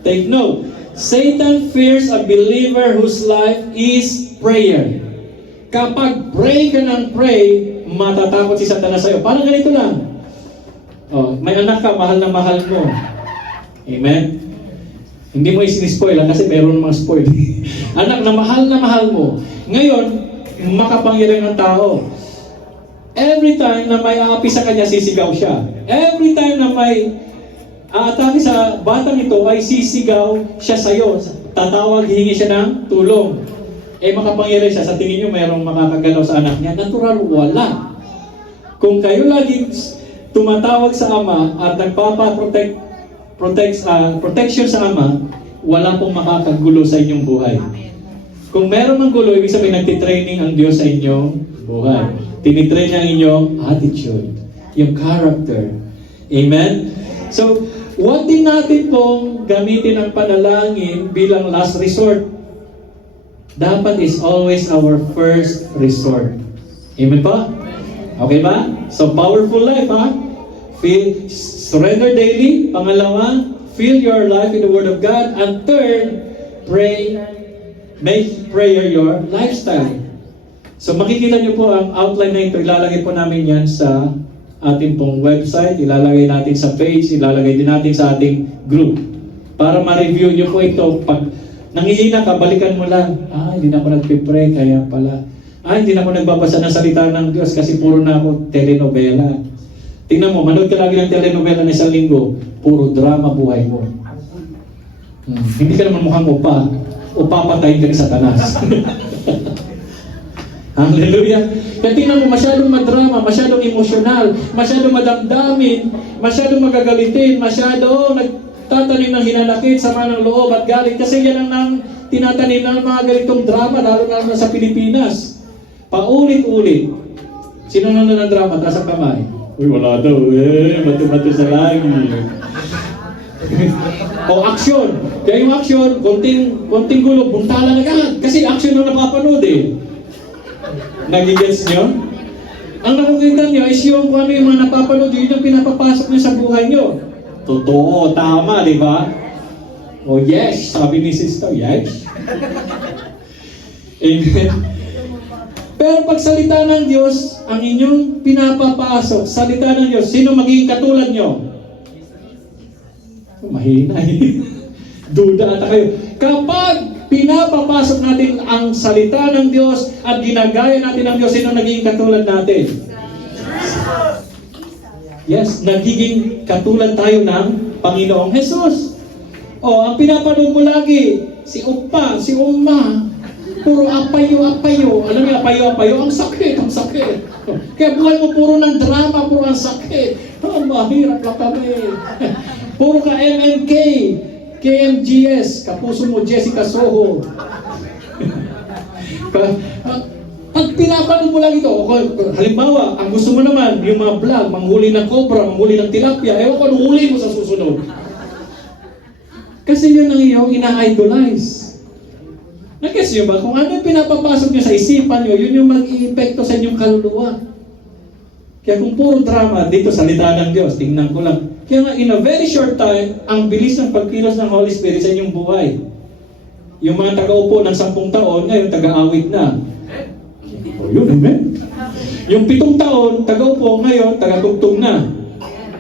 Take note. Satan fears a believer whose life is prayer. Kapag pray ka ng pray, matatakot si Satanas sa'yo. Parang ganito lang. May anak ka, mahal na mahal mo. Amen? Hindi mo isinispoil kasi meron mga spoil. Anak na mahal mo. Ngayon, makapangyarihan ng tao. Every time na may aapi sa kanya, sisigaw siya. Every time na may aatake sa batang ito, ay sisigaw siya sa'yo. Tatawag, hihingi siya ng tulong. Makapangyarihan siya. Sa tingin nyo, mayroong makakagalaw sa anak niya. Natural, wala. Kung kayo lagi tumatawag sa Ama at protection sa Ama, wala pong makakagulo sa inyong buhay. Kung meron ng gulo, ibig sabihin nagtitraining ang Diyos sa inyong buhay. Tinitrain niya ang inyong attitude, yung character. Amen? So, huwag din natin pong gamitin ang panalangin bilang last resort. Dapat is always our first resort. Amen pa? Okay ba? So, powerful life, ha? Surrender daily. Pangalawa, fill your life with the Word of God. And third, pray. Make prayer your lifestyle. So, makikita niyo po ang outline na ito. Ilalagay po namin yan sa ating pong website. Ilalagay natin sa page. Ilalagay din natin sa ating group. Para ma-review niyo po ito. Pag nangihina ka, balikan mo lang. Hindi na ako nagpipray, kaya pala. Hindi na ako nagbabasa ng salita ng Diyos kasi puro na ako telenovela. Tingnan mo, manood ka lagi ng telenovela na isang linggo, puro drama buhay mo. Hindi ka naman mukhang upa, o papatayin ka ni Satanas. Hallelujah. Kaya tingnan mo, masyadong madrama, masyadong emosyonal, masyadong madamdamin, masyadong magagalitin, masyadong nagtatanim ng hinanakit, sama ng loob at galit. Kasi yan ang tinatanim ng mga ganitong drama, lalo na sa Pilipinas. Paulit-ulit. Sino nanonood ng drama? Taas ang kamay. Uy, wala daw. Bato-bato sa langit. O action. Kaya yung action, konting gulo, buntalan agad. Kasi action na napapanood eh. Nagigets nyo? Ang nakikita nyo is yung kung ano yung mga napapanood, yun yung pinapapasok nyo sa buhay nyo. Totoo, tama, di ba? O yes, sabi ni sister, yes. Amen. Pero pag salita ng Diyos, ang inyong pinapapasok, salita ng Diyos, sino magiging katulad nyo? Mahina eh. Duda ata kayo. Kapag pinapapasok natin ang salita ng Diyos at ginagaya natin ang Diyos, sino nagiging katulad natin? Yes, nagiging katulad tayo ng Panginoong Jesus. O, ang pinapanood mo lagi, si Upa, si Uma, puro apayo-apayo. Alam niyo, apayo-apayo, ang sakit, ang sakit. Kaya buhay mo puro ng drama, puro ang sakit. Oh, mahirap lang kami. Puro ka MMK, KMGS, kapuso mo Jessica Soho. Pag pinapanood mo lang ito, halimbawa, ang gusto mo naman, yung mga vlog, manghuli ng cobra, manghuli ng tilapia, ewan ko, anong huli mo sa susunod. Kasi yun ang iyong ina-idolize. Nag-guess nyo ba? Kung ano yung pinapapasok nyo sa isipan nyo, yun yung mag-i-epekto sa inyong kaluluwa. Kaya kung puro drama, dito salita ng Diyos, tingnan ko lang. Kaya nga, in a very short time, ang bilis ng pagkilos ng Holy Spirit sa inyong buhay. Yung mga taga-upo ng 10 taon, ngayon taga-awit na. O yun, amen? Yung 7 taon, taga-upo, ngayon taga-tugtog na.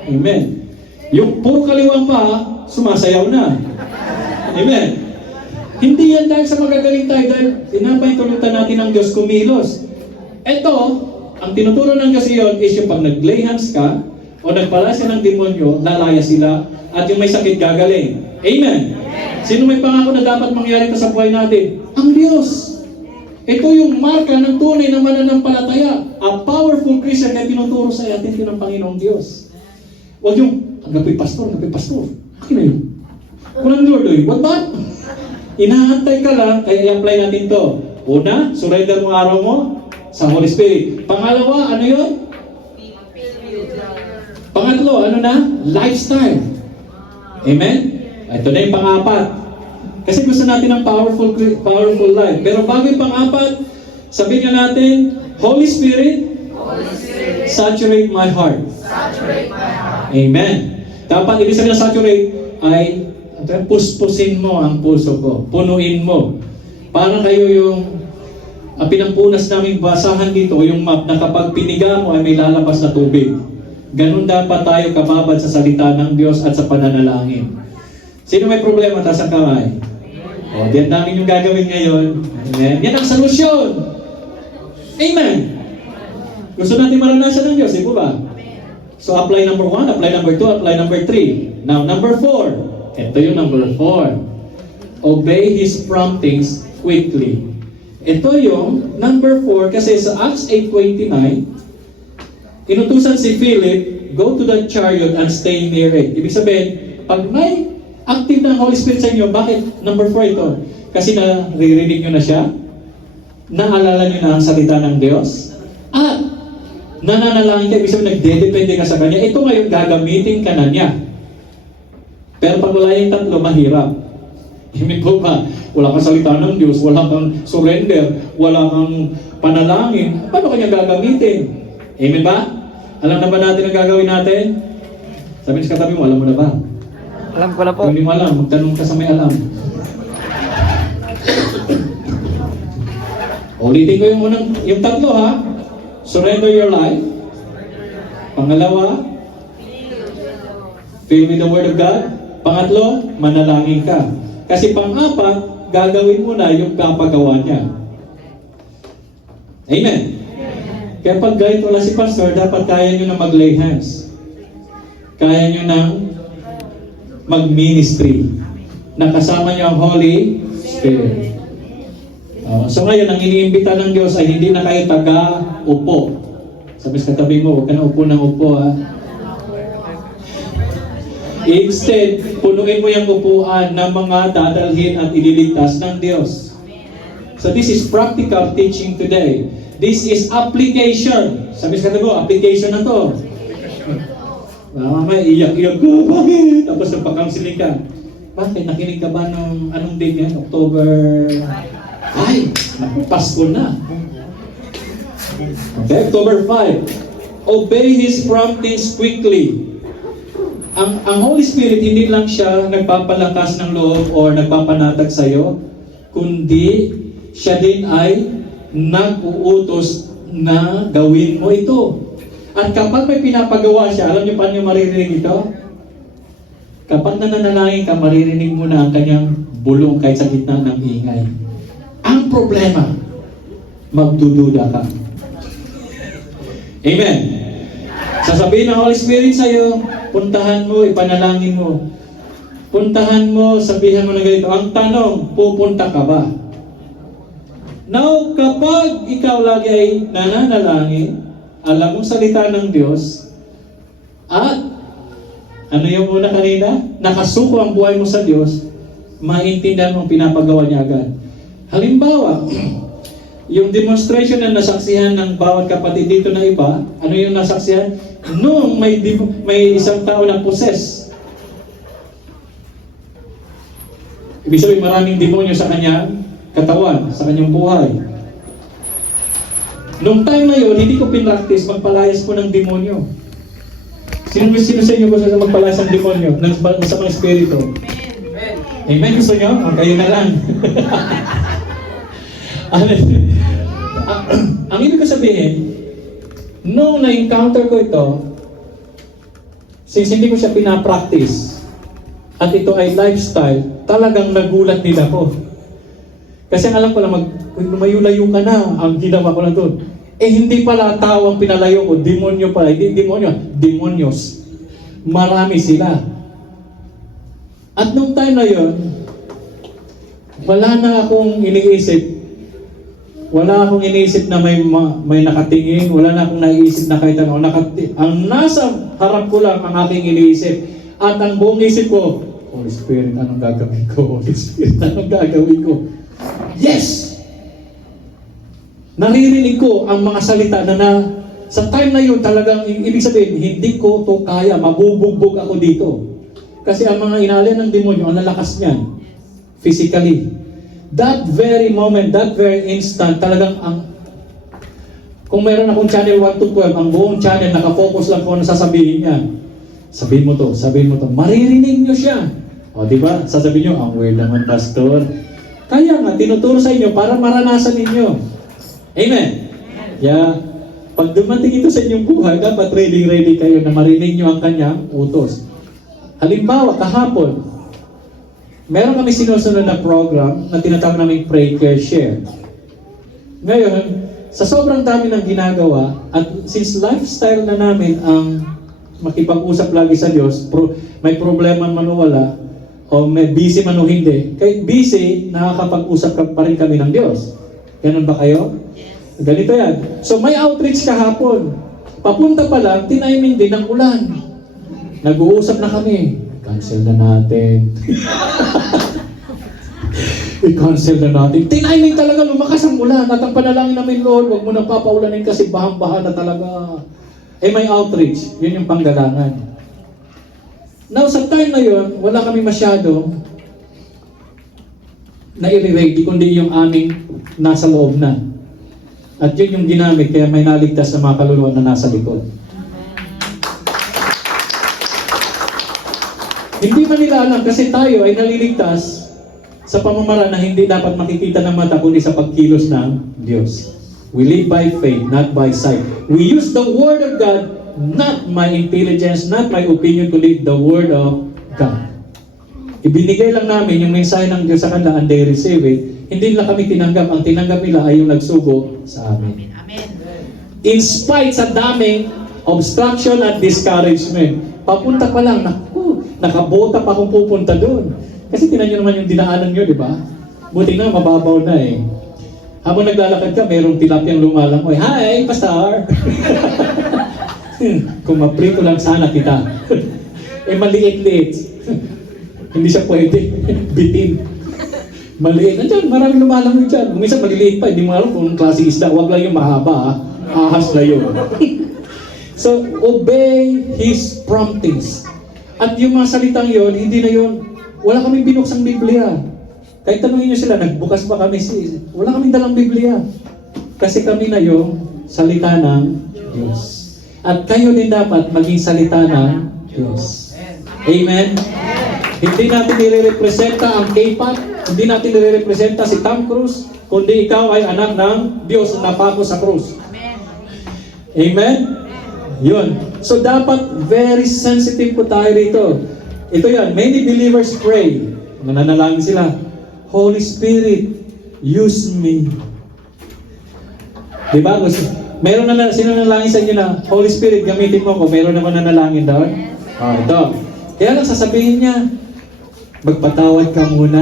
Amen. Yung puro kaliwang pa, sumasayaw na. Amen. Hindi yan dahil sa magagaling tayo, dahil pinapahintulutan natin ng Diyos kumilos. Ito, ang tinuturo ng Diyos iyon is yung pag nag-lay hands ka, o nagpalasya ng demonyo, lalaya sila, at yung may sakit gagaling. Amen? Sino may pangako na dapat mangyari ito sa buhay natin? Ang Diyos. Ito yung marka ng tunay na mananampalataya. A powerful Christian na tinuturo sa atin ng Panginoong Diyos. Huwag yung, hanggang pastor. Akin na yun. Walang Lord, what ba? Inaantay ka lang, kaya i-apply natin to. Una, surrender mo araw mo sa Holy Spirit. Pangalawa, ano yun? Pangatlo, ano na? Lifestyle. Amen? Ito na yung pang-apat. Kasi gusto natin ng powerful life. Pero bago yung pang-apat, sabihin nga natin, Holy Spirit, saturate my heart. Amen. Dapat ibig sabihin na saturate ay puspusin mo ang puso ko. Punuin mo. Parang kayo yung pinampunas naming basahan dito, yung map na kapag piniga mo ay may lalabas na tubig. Ganun dapat tayo kababad sa salita ng Diyos at sa pananalangin. Sino may problema? Taas ang kamay. O, diyan namin yung gagawin ngayon. Amen. Yan ang solusyon. Amen. Gusto natin maranasan ng Diyos, di po ba? So, apply number 1, apply number 2, apply number 3. Now, number 4. Ito yung number 4. Obey His promptings quickly. Ito yung number 4 kasi sa Acts 8:29, inutusan si Philip, go to the chariot and stay near it. Ibig sabihin, pag may active na Holy Spirit sa inyo, bakit number 4 ito? Kasi naririnig nyo na siya, naalala nyo na ang salita ng Diyos, at nananalangin ka, ibig sabihin, nagdedepende ka sa Kanya. Ito ngayon, gagamitin ka na niya. Pero pag wala yung tatlo, mahirap. Amen po ba? Wala kang salita ng Diyos, wala kang surrender, wala kang panalangin, paano kanya gagamitin? Amen ba? Alam na ba natin ang gagawin natin? Sabi sa katabi mo, alam mo na ba? Alam ko na po. Kung hindi mo alam, magtanong ka sa may alam. Ulitin ko yung tatlo ha. Surrender your life. Pangalawa, fill with the Word of God. Pangatlo, manalangin ka. Kasi pang-apat, gagawin mo na yung papagawa niya. Amen. Kaya pag guide wala si pastor, dapat kaya nyo na mag-lay hands. kaya nyo nang mag-ministry. Nakasama nyo ang Holy Spirit. So ngayon, ang iniimbita ng Diyos ay hindi na kayo taga-upo. Sabi sa katabi mo, huwag ka na upo ng upo, ha? Instead, punuin mo yung upuan ng mga dadalhin at ililigtas ng Diyos. So this is practical teaching today. This is application. Sabi sa katabi mo, application na to. Mamaya, iyak-iyak ko, bakit? Tapos nagpa-counseling ka. Bakit? Nakinig ka ba nung anong date yan? October... Ay! Naku, Pasko na. Okay, October 5. Obey His promptings quickly. Ang Holy Spirit, hindi lang siya nagpapalakas ng loob o nagpapanatag sa'yo, kundi siya din ay nag-uutos na gawin mo ito. At kapag may pinapagawa siya, alam niyo paano maririnig ito? Kapag nananalangin ka, maririnig mo na ang kanyang bulong kahit sa gitna ng ingay. Ang problema, magdududa ka. Amen. Sasabihin ng Holy Spirit sa'yo, puntahan mo, ipanalangin mo. Puntahan mo, sabihan mo na ganito. Ang tanong, pupunta ka ba? Now, kapag ikaw lagi ay nananalangin, alam mong salita ng Diyos, at ano yung una kanina? Nakasuko ang buhay mo sa Diyos, maintindihan mong pinapagawa niya agad. Halimbawa, yung demonstration na nasaksihan ng bawat kapatid dito na iba, ano yung nasaksihan? Noong may isang tao na possess. Ibig sabihin, maraming demonyo sa kanyang katawan, sa kanyang buhay. Noong time na yun, hindi ko pinractice, magpalayas po ng demonyo. Sino sa inyo gusto na magpalayas ng demonyo? Ng masamang espiritu? Amen. Amen, gusto nyo? Kayo na lang. Ang ibig ko sabihin, nung na-encounter ko ito, since hindi ko siya pinapractice, at ito ay lifestyle, talagang nagulat din ako. Kasi alam ko na lumayo-layo ka na, ang ginawa ko na doon. Hindi pala tao ang pinalayo ko, demonyo pala. Hindi demonyo, demonyos. Marami sila. At nung time na yon, wala na akong iniisip. Wala akong iniisip na may nakatingin. Wala na akong naiisip na kahit ano. Ang nasa harap ko lang ang aking iniisip. At ang buong isip ko, Holy Spirit, anong gagawin ko? Holy Spirit, anong gagawin ko? Yes! Naririnig ko ang mga salita na sa time na yun talagang, ibig sabihin, hindi ko to kaya, mabubugbog ako dito. Kasi ang mga inalay ng demonyo, ang lalakas niyan, physically. That very moment, that very instant, talagang kung mayroon akong channel 1 to 12, ang buong channel, nakafocus lang kung ano sasabihin niya. Sabihin mo to, maririnig niyo siya. O, di ba? Sasabihin niyo, ang weird naman, Pastor. Kaya nga, tinuturo sa inyo para maranasan ninyo. Amen? Yeah. Pag dumating ito sa inyong buhay, dapat ready kayo na marinig niyo ang kanyang utos. Halimbawa, kahapon, meron kami sinusunod na program na tinatawag namin Pray, Care, Share. Ngayon, sa sobrang dami ng ginagawa, at since lifestyle na namin ang makipag-usap lagi sa Diyos, may problema man o wala, o may busy man o hindi, kahit busy, nakakapag-usap pa rin kami ng Diyos. Ganun ba kayo? Yes. Ganito yan. So may outreach kahapon. Papunta pa lang, tiniming din ng ulan. Nag-uusap na kami. Cancel na natin. I-cancel na natin. Tiniming talaga, lumakas ang ulan. At ang panalangin namin, Lord, huwag mo nang papaulanin kasi bahang-baha na talaga. May outreach. Yun yung panggalangan. Now, sa time na yun, wala kami masyado na i-ready, kundi yung aming nasa loob na. At yun yung ginamit, kaya may naligtas na mga kaluluwa na nasa likod. Hindi man nila alam kasi tayo ay naliligtas sa pamamaraan na hindi dapat makikita ng mata kundi sa pagkilos ng Diyos. We live by faith, not by sight. We use the Word of God, not my intelligence, not my opinion, kundi the Word of God. Ibinigay lang namin yung mensahe ng Diyos sa kanila and they receive it. Hindi nila kami tinanggap. Ang tinanggap nila ay yung nagsugo sa amin. Amen. In spite sa daming Obstruction at discouragement. Papunta pa lang, naku, nakabota pa kung pupunta doon. Kasi tinan nyo naman yung dinaanan nyo, di ba? Buti na, mababaw na eh. Habang naglalakad ka, mayroong tilapyang lumalangoy. Hi, pastor! Kung maprito lang sana kita. Eh, maliit-liit. Hindi siya pwede. Bitin. Maliit. Nandiyan, maraming lumalangoy dyan. Kung minsan maliliit pa, hindi mo alam kung klase isda. Huwag lang yung mahaba, ha? Ahas na yun. So, obey His promptings. At yung mga salitang yon, hindi na yon, wala kaming binuksang Biblia. Kahit tanongin nyo sila, nagbukas pa kami, wala kaming dalang Biblia. Kasi kami na yung salita ng Diyos. At kayo din dapat maging salita ng Diyos. Amen? Hindi natin nire-representa ang K-pop, hindi natin nire-representa si Tom Cruise, kundi ikaw ay anak ng Diyos na napako sa krus. Amen? Yun. So dapat very sensitive po tayo rito. Ito yan, many believers pray. Nananalangin sila, Holy Spirit, use me. Diba? Meron na, sino nanalangin sa inyo na, Holy Spirit, gamitin mo ko. Meron naman nanalangin doon? Ito. Kaya lang sasabihin niya, magpatawad ka muna.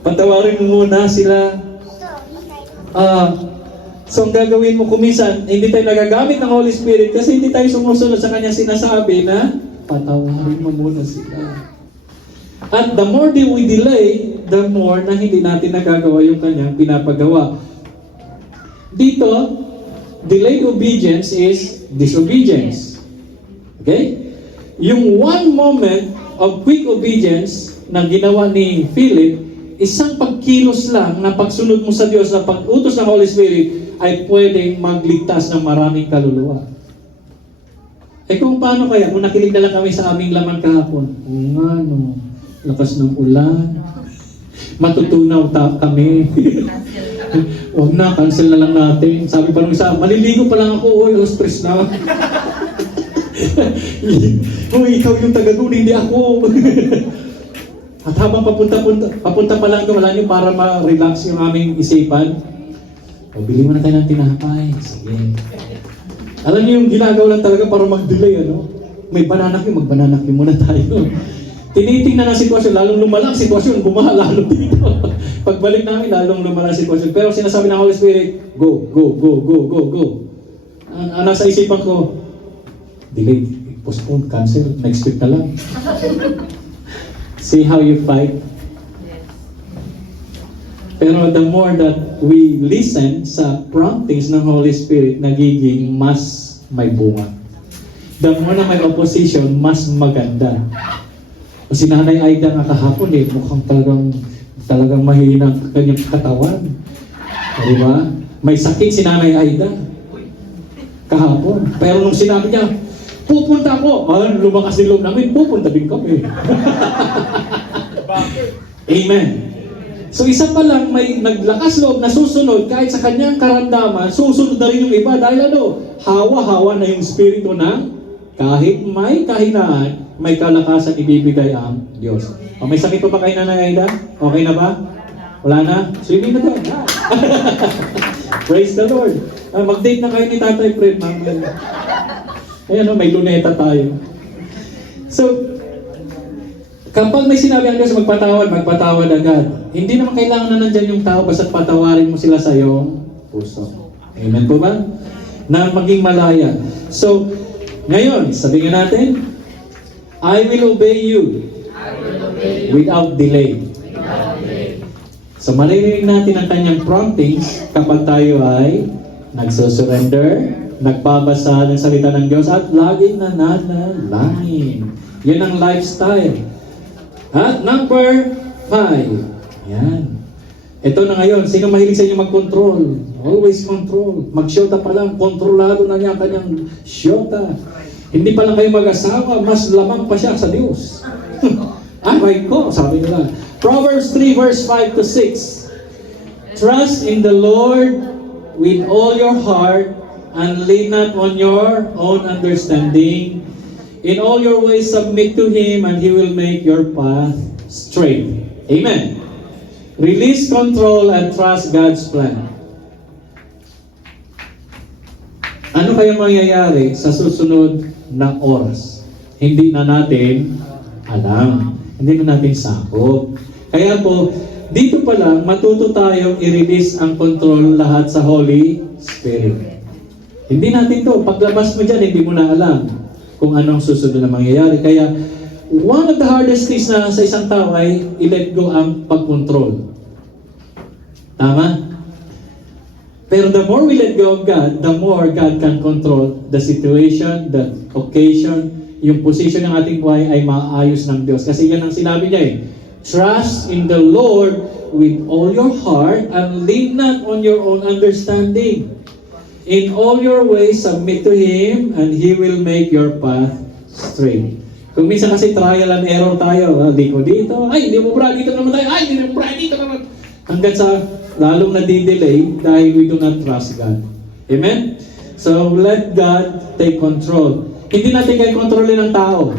Patawarin mo muna sila. So ang gagawin mo kumisan, hindi tayo nagagamit ng Holy Spirit kasi hindi tayo sumusunod sa kanyang sinasabi na patawarin mo muna sila. At the more we delay, the more na hindi natin nagagawa yung kanyang pinapagawa. Dito, delayed obedience is disobedience. Okay? Yung one moment of quick obedience na ginawa ni Philip, isang pagkilos lang na pagsunod mo sa Diyos, na pag-utos ng Holy Spirit, ay pwedeng magligtas ng maraming kaluluwa. Eh kung paano kaya, kung nakinig na lang kami sa aming laman kahapon, lakas ng ulan, matutunaw kami. Huwag na, cancel na lang natin. Sabi pa nung isa, maliligo pa lang ako, stress na. Ikaw yung taga-doon, hindi ako. At habang papunta pa lang wala nyo para ma-relax yung aming isipan, bili mo na tayo ng tinapay. Sige. Alam niyo yung ginagawa lang talaga para mag-delay, ano? May banana cue, mag-banana cue muna tayo. Tinitingnan ang sitwasyon, lalong lumala ang sitwasyon, bumaha lalo dito. Pagbalik namin, lalong lumala ang sitwasyon. Pero sinasabi ng Holy Spirit, go, go, go, go, go, go. Nasa isipan ko, delay, postpone, cancel, next week na lang. See how you fight? Pero the more that we listen sa promptings ng Holy Spirit, nagiging mas may bunga. The more na may opposition, mas maganda. Si Nanay Aida nga kahapon mukhang talagang mahina ang kanyang katawan. Diba? May sakit si Nanay Aida kahapon. Pero nung sinabi niya, pupunta ako, lumakas din loob namin, pupunta din kami. Amen. So isa pa lang may naglakas loob na susunod kahit sa kanyang karamdaman, susunod na rin yung iba dahil hawa-hawa na yung spirito ng kahit may kahinaan, may kalakasan ibibigay ang Diyos. May sakit pa ba kayo, Nanay Aida? Okay na ba? Wala na? Swimming na doon. Praise the Lord. Mag-date na kayo ni Tatay Fred, mamaya. Ayan may luneta tayo. So, kapag may sinabi ang Diyos, magpatawad agad. Hindi naman kailangan na nandyan yung tao, basta't patawarin mo sila sa iyong puso. Amen po ba? Na maging malaya. So, ngayon, sabihin natin, I will obey you without delay. So, maririnig natin ang kanyang promptings kapag tayo ay nagsusurrender, nagpabasa ng salita ng Diyos, at laging nananalangin. Yun ang lifestyle. At number 5. Yan. Ito na ngayon, sino mahilig sa inyo mag-control? Always control. Mag-shota pa lang, kontrolado na niya ang kanyang shota. Hindi pa lang kayo mag-asawa, mas lamang pa siya sa Diyos. Right ko, sabi nila. Proverbs 3 verse 5 to 6. Trust in the Lord with all your heart and lean not on your own understanding. In all your ways submit to Him and He will make your path straight. Amen. Release control and trust God's plan. Ano kaya mangyayari sa susunod na oras? Hindi na natin alam. Hindi na natin sakop. Kaya po, dito pa lang, matuto tayong i-release ang control lahat sa Holy Spirit. Hindi natin to. Paglabas mo dyan, hindi mo na alam kung anong susunod na mangyayari. Kaya, one of the hardest things na sa isang tao ay i-let go ang pag-control. Tama? Pero the more we let go of God, the more God can control the situation, the occasion, yung position ng ating buhay ay maayos ng Diyos. Kasi yan ang sinabi niya eh. Trust in the Lord with all your heart and lean not on your own understanding. In all your ways, submit to Him and He will make your path straight. Kung minsan kasi trial and error tayo, di ko dito, ay hindi mo bra, dito naman tayo, ay hindi mo bra, dito naman. Hanggang sa lalong nadidelay dahil we do not trust God. Amen? So let God take control. Hindi natin kaya kontrolin ng tao.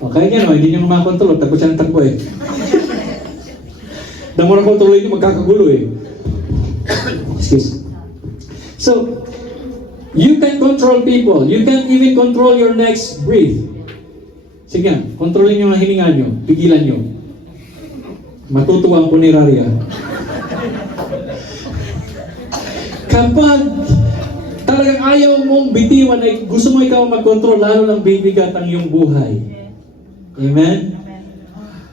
Okay, yan o, hindi niya makakontrol. Takbo siya ng takbo eh. Damo na kontrolin niyo, magkakagulo eh. Excuse. So, you can control people. You can even control your next breath. Sige nga, kontrolin niyo ang hininga niyo. Pigilan niyo. Matutuwa ang punerarya. Kapag talagang ayaw mong bitiwan ay gusto mo ikaw mag-control, lalo lang bibigat ang iyong buhay. Amen?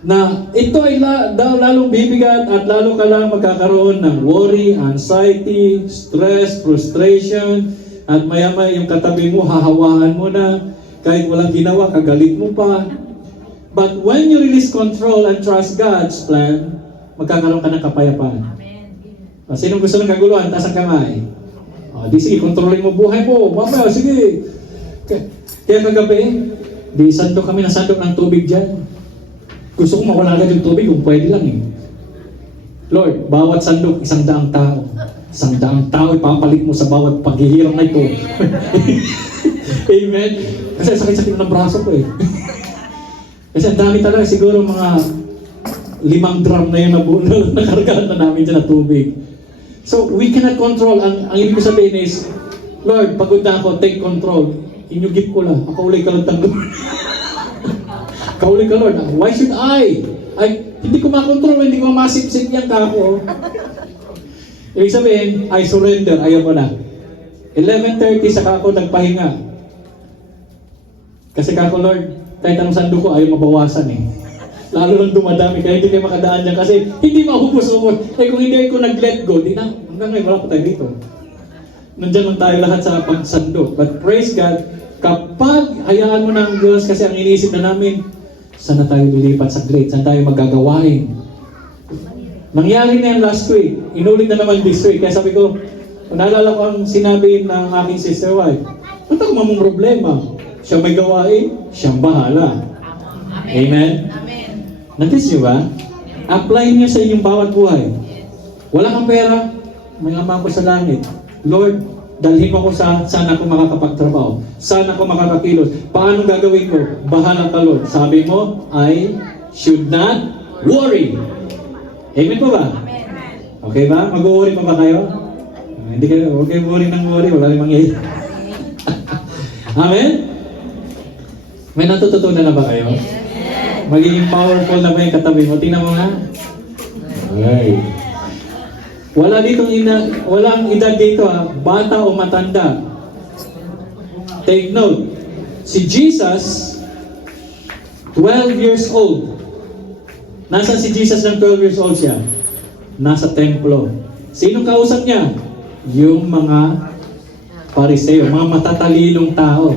Na ito ay lalong bibigat at lalo ka lang magkakaroon ng worry, anxiety, stress, frustration, at maya-maya yung katabi mo, hahawaan mo na, kahit walang ginawa, kagalit mo pa. But when you release control and trust God's plan, magkakaroon ka ng kapayapaan. Sinong gusto ng kaguluhan? Taas ang kamay. Di sige, kontrolin mo buhay mo. Mamaya, sige. Kaya kagabi, di sandok kami ng sandok ng tubig dyan. Gusto ko mawala agad yung tubig kung pwede lang eh. Lord, bawat sandok, 100 tao. 100 tao, ipapalit mo sa bawat paghihirang na ito. Amen? Kasi sakit-sakit ng braso ko eh. Kasi ang dami talaga, siguro mga 5 drum na yun na nakargaan na namin dyan na tubig. So, we cannot control. Ang ibig ko sabihin is, Lord, pagod na ako, take control. Inyugip ko lang. Ako ulay ka lang tanggol. Kauli ka, Lord. Why should I? Hindi ko makontrol, hindi ko masipsip yan kako. Ibig sabihin, I surrender. Ayaw ko na. 11:30, saka ako nagpahinga. Kasi kako, Lord, kahit anong sando ko, ayaw mabawasan eh. Lalo lang dumadami, kaya hindi kayo makadaan dyan kasi hindi mahubos-ubos. Kung hindi ako nag-let go, di na, hanggang ngayon, wala pa tayo dito. Nandyan lang tayo lahat sa pagsando. But praise God, kapag hayaan mo ng Diyos, kasi ang iniisip na namin, saan na tayo lilipat sa grade? Saan tayo magagawain? Nangyari na yan last week. Inulit na naman this week. Kaya sabi ko, kung naalala ko ang sinabi ng aking sister wife, ba't ako mamang problema? Siya may gawain, siyang bahala. Amen? Amen. Natis nyo ba? Apply niyo sa inyong bawat buhay. Wala kang pera, may ama ko sa langit. Lord, dalhin mo ko saan ako makakapagtrabaho. Saan ako makakakilos. Paano gagawin ko? Bahala ka, Lord. Sabi mo, I should not worry. Amen po ba? Okay ba? Mag-worry pa ba kayo? Hindi kayo, huwag kayo worry ng worry. Wala rin mangyayari. Amen? May natututunan na ba kayo? Magiging powerful na ba yung katabi mo? Tingnan mo nga. Okay. Walang edad dito bata o matanda. Take note. Si Jesus, 12 years old. Nasaan si Jesus ng 12 years old siya? Nasa templo. Sinong kausap niya? Yung mga Pariseo, mga matatalinong tao.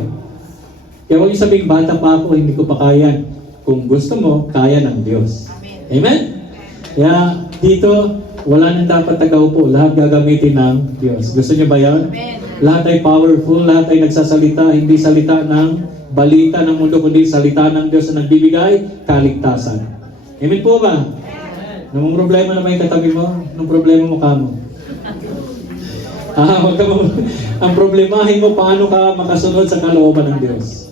Kaya huwag yung sabing, bata pa ako, hindi ko pa kaya. Kung gusto mo, kaya ng Diyos. Amen? Kaya dito, wala nang dapat tagaupo. Lahat gagamitin ng Diyos. Gusto niyo ba yan? Amen. Lahat ay powerful, lahat ay nagsasalita, hindi salita ng balita ng mundo, kundi salita ng Diyos na nagbibigay kaligtasan. Amen po ba? Anong problema na may katabi mo? Anong problema mo ka mo? Ang problemahin mo, paano ka makasunod sa kalooban ng Diyos.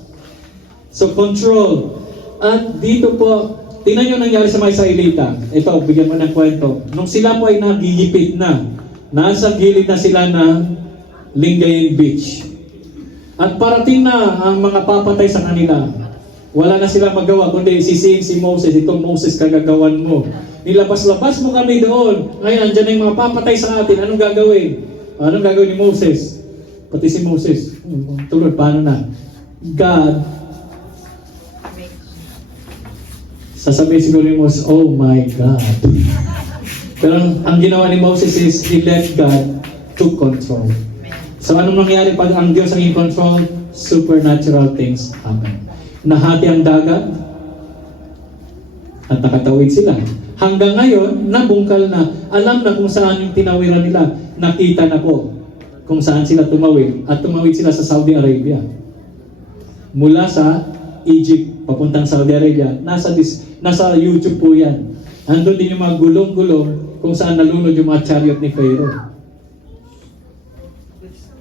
So, control. At dito po, tingnan nyo nangyari sa mga Israelita. Ito, bigyan mo ng kwento. Nung sila po ay nagigipit na, nasa gilid na sila ng Lingayen Beach. At parating na ang mga papatay sa kanila. Wala na silang magawa, kundi sisihin si Moses, itong Moses kagagawan mo. Nilabas-labas mo kami doon. Ngayon, andyan na yung mga papatay sa atin. Anong gagawin? Anong gagawin ni Moses? Pati si Moses. Tulad, paano na? God, sasabihin siguro ni Moses, oh my God. Pero ang ginawa ni Moses is, he let God to control. So anong nangyari pag ang Diyos ang in control? Supernatural things happen. Nahati ang dagat at nakatawid sila. Hanggang ngayon, nabungkal na. Alam na kung saan yung tinawiran nila. Nakita na po kung saan sila tumawid. At tumawid sila sa Saudi Arabia. Mula sa Egypt, papuntang Saudi Arabia. Nasa YouTube po yan. Andun din yung mga gulong-gulong kung saan nalunod yung mga chariot ni Pharaoh.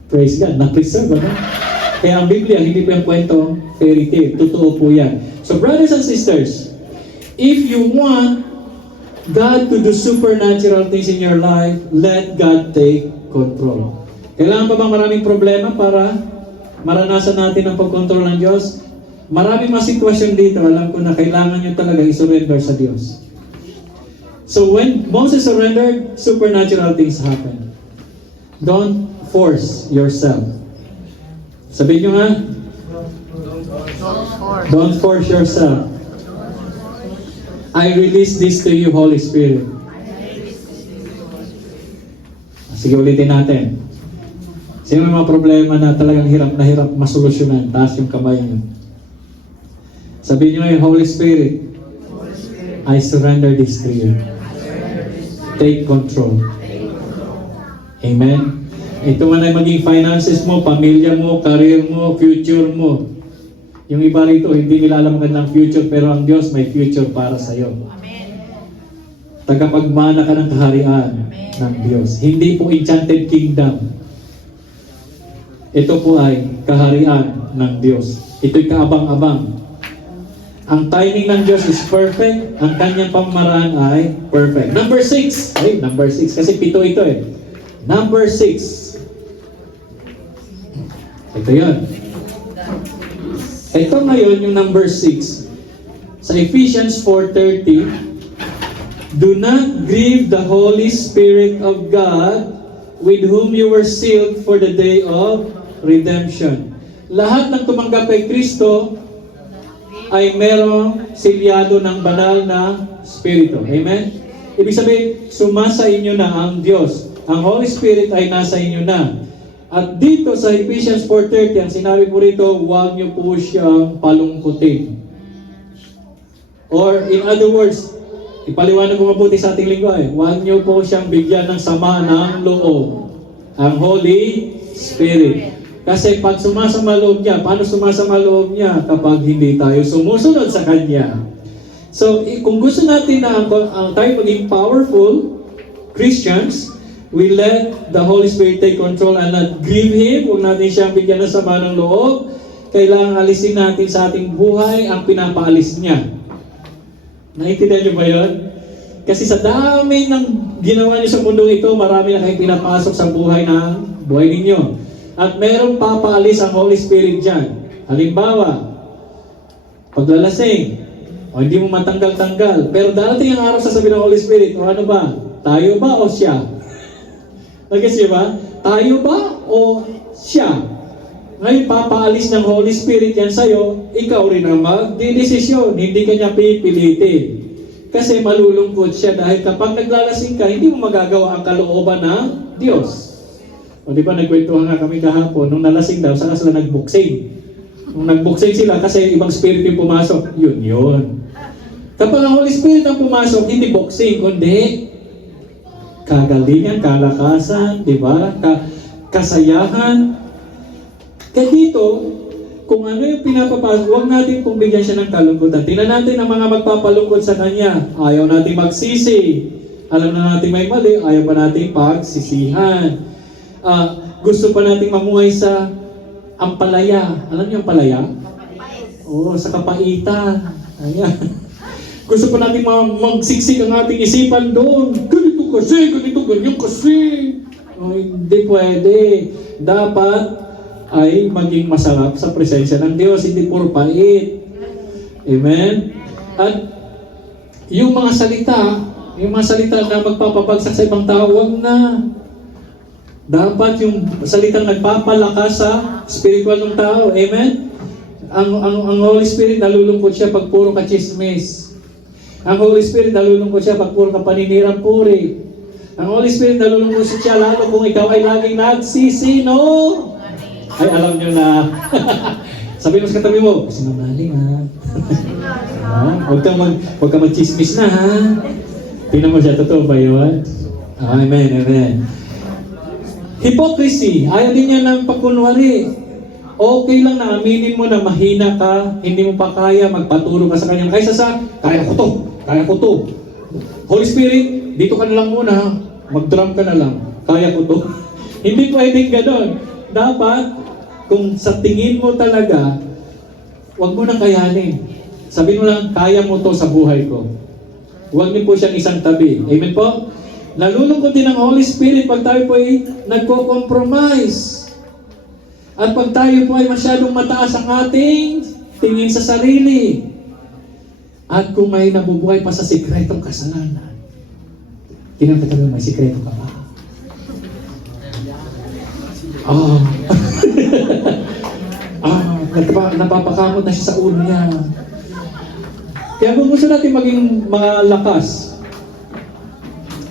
Praise God, na-preserve, ano? Kaya ang Biblia, hindi po yung kwento, fairy tale. Totoo po yan. So brothers and sisters, if you want God to do supernatural things in your life, let God take control. Kailangan pa bang maraming problema para maranasan natin ang pagkontrol ng Diyos? Maraming mga sitwasyon dito, alam ko na kailangan nyo talaga i-surrender sa Diyos. So when Moses surrendered, supernatural things happen. Don't force yourself. Sabihin nyo nga, don't force yourself. I release this to you, Holy Spirit. Sige, ulitin natin. Sino may mga problema na talagang hirap na hirap masolusyonan? Taas yung kamay niyo. Sabihin nyo ngayon, Holy Spirit, I surrender this to you. Take control. Amen? Ito man ay maging finances mo, pamilya mo, career mo, future mo. Yung iba rito, hindi nila alam ang kanilang future, pero ang Diyos may future para sa iyo. Tagapagmana ka ng kaharian ng Diyos. Hindi po enchanted kingdom. Ito po ay kaharian ng Diyos. Ito'y kaabang-abang. Ang timing ng Diyos is perfect. Ang kanyang pamaraan ay perfect. Number 6. Ay, number 6. Kasi 7 ito eh. Number 6. Ito yun. Ito ngayon yung number 6. Sa Ephesians 4:30, do not grieve the Holy Spirit of God, with whom you were sealed for the day of redemption. Lahat ng tumanggap kay Kristo ay merong silyado ng banal na Espiritu. Amen? Ibig sabihin, sumasa inyo na ang Diyos. Ang Holy Spirit ay nasa inyo na. At dito sa Ephesians 4:30, ang sinabi po rito, huwag niyo po siyang palungkutin. Or in other words, ipaliwanag ko mabuti sa ating lingwa huwag niyo po siyang bigyan ng sama ng loob. Ang Holy Spirit. Kasi pag sumasama loob niya, paano sumasama loob niya? Kapag hindi tayo sumusunod sa Kanya. So, kung gusto natin na ang tayo maging powerful Christians, we let the Holy Spirit take control and not grieve Him. Huwag natin siyang bigyan ng sama ng loob. Kailangan alisin natin sa ating buhay ang pinapaalis niya. Naintindihan niyo ba yun? Kasi sa dami ng ginawa niyo sa mundong ito, marami na kayong pinapasok sa buhay ninyo. At merong papaalis ang Holy Spirit dyan. Halimbawa, paglalasing, o hindi mo matanggal-tanggal. Pero darating ang araw sasabihin ng Holy Spirit, o ano ba? Tayo ba o siya? Nag-gets niyo ba? Tayo ba o siya? Ngayon, papaalis ng Holy Spirit yan sa'yo, ikaw rin ang magdidesisyon, hindi ka niya pipilitin. Kasi malulungkot siya dahil kapag naglalasing ka, hindi mo magagawa ang kalooban ng Diyos. O di ba, nagkwentuhan nga kami kahapon, nung nalasing daw, saka sila nagbuksing. Nung nagbuksing sila kasi ibang spirit yung pumasok, yun. Kapag ang Holy Spirit ang pumasok, hindi boxing, kundi kagalingan, kalakasan, di ba? Kasayahan. Kaya dito, kung ano yung pinapapasok, huwag natin pong bigyan siya ng kalungkutan. Tingnan natin ang mga magpapalungkot sa Kanya. Ayaw natin magsisi. Alam na natin may mali, ayaw pa natin pagsisihan. Gusto pa natin mamuhay sa ampalaya. Alam niyo ang palaya? Oo, sa kapaitan. Ayan. Gusto pa natin magsiksik ang ating isipan doon. Ganito kasi, ganyan kasi. Oh, hindi pwede. dapat ay maging masarap sa presensya ng Diyos, hindi puro pait. Amen? At yung mga salita na magpapabagsak sa ibang tao, huwag na. Dapat yung salitang nagpapalakas sa spiritual ng tao. Amen? Ang Holy Spirit, nalulungkot siya pag puro ka-chismis. Ang Holy Spirit, nalulungkot siya pag puro ka paninirang puri. Ang Holy Spirit, nalulungkot siya lalo kung ikaw ay laging nagsisino. Ay, alam nyo na. Sabi mo sa katabi mo, sinungaling ha. Huwag ka mag-chismis na ha. Tingnan mo siya, totoo ba yun? Amen, amen. Hypocrisy, ayaw din niya ng pagkunwari. Okay lang na aminin mo na mahina ka, hindi mo pa kaya, magpatulong ka sa kanya. Kaysa sa, kaya ko to. Holy Spirit, dito ka na lang muna, mag-drum ka na lang, kaya ko to. Hindi pwedeng ganon. Dapat, kung sa tingin mo talaga, huwag mo nang kayanin. Sabihin mo lang, kaya mo to sa buhay ko. Huwag niyo po siyang isang tabi. Amen po? Nalulungkot din ang Holy Spirit pag tayo po ay nagko-compromise. At pag tayo po ay masyadong mataas ang ating tingin sa sarili. At kung may nabubuhay pa sa sikretong kasalanan. Kinakatabi, may sikreto ka ba? Napapakamot na siya sa ulo niya. Kaya kung gusto natin maging malakas,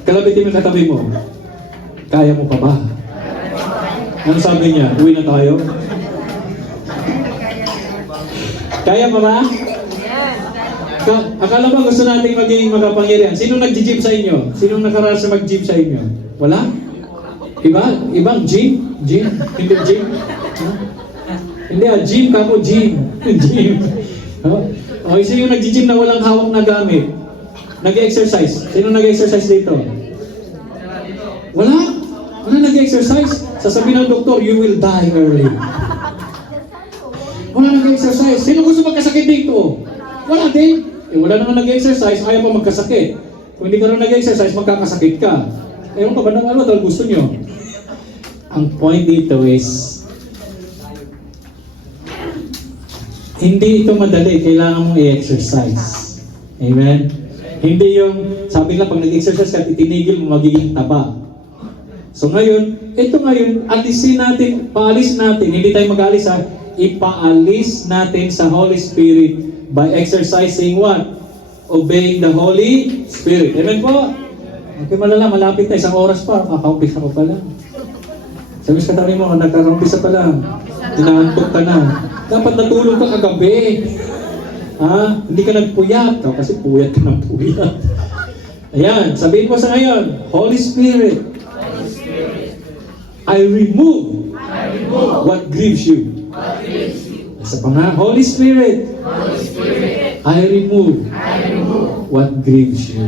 kalabitin mo katabi mo, kaya mo pa ba? Ano sabi niya? Uwi na tayo? Kaya pa ba? Akala ba gusto natin maging makapangyarihan? Sino nag-gym sa inyo? Sino nakaranas sa mag-gym sa inyo? Wala? Ibang gym? Hindi gym? Hindi gym ka mo, gym. Gym. Okay, sino yung nag-gym na walang hawak na gamit? Nag-exercise. Sino nag-exercise dito? Wala nag-exercise. Sasabihin ng doktor, you will die early. Wala nag-exercise. Sino gusto magkasakit dito? Wala din. Wala naman nag-exercise, ayaw pa magkasakit. Kung hindi ka rin nag-exercise, magkakasakit ka. Ewan ka ba ng ano, dahil gusto nyo? Ang point dito is, hindi ito madali, kailangan mong i-exercise. Amen? Hindi yung, sabi lang, pag nag-exercise ka, itinigil mo, magiging taba. So ngayon, alisin natin, paalis natin, hindi tayo mag-alis ha, ipaalis natin sa Holy Spirit by exercising what? Obeying the Holy Spirit. Amen po? Okay, malapit na, 1 oras pa, kakaumpisa ko pa lang. Sabi sa katabi mo, nagkakaumpisa pa lang, inaantok ka na. Dapat natulog ka kagabi. Hindi ka nagpuyat. Kasi puyat ka ng puyat. Ayan, sabihin mo sa ngayon, Holy Spirit, I remove what grieves you. Isa pa nga, Holy Spirit, I remove what grieves you.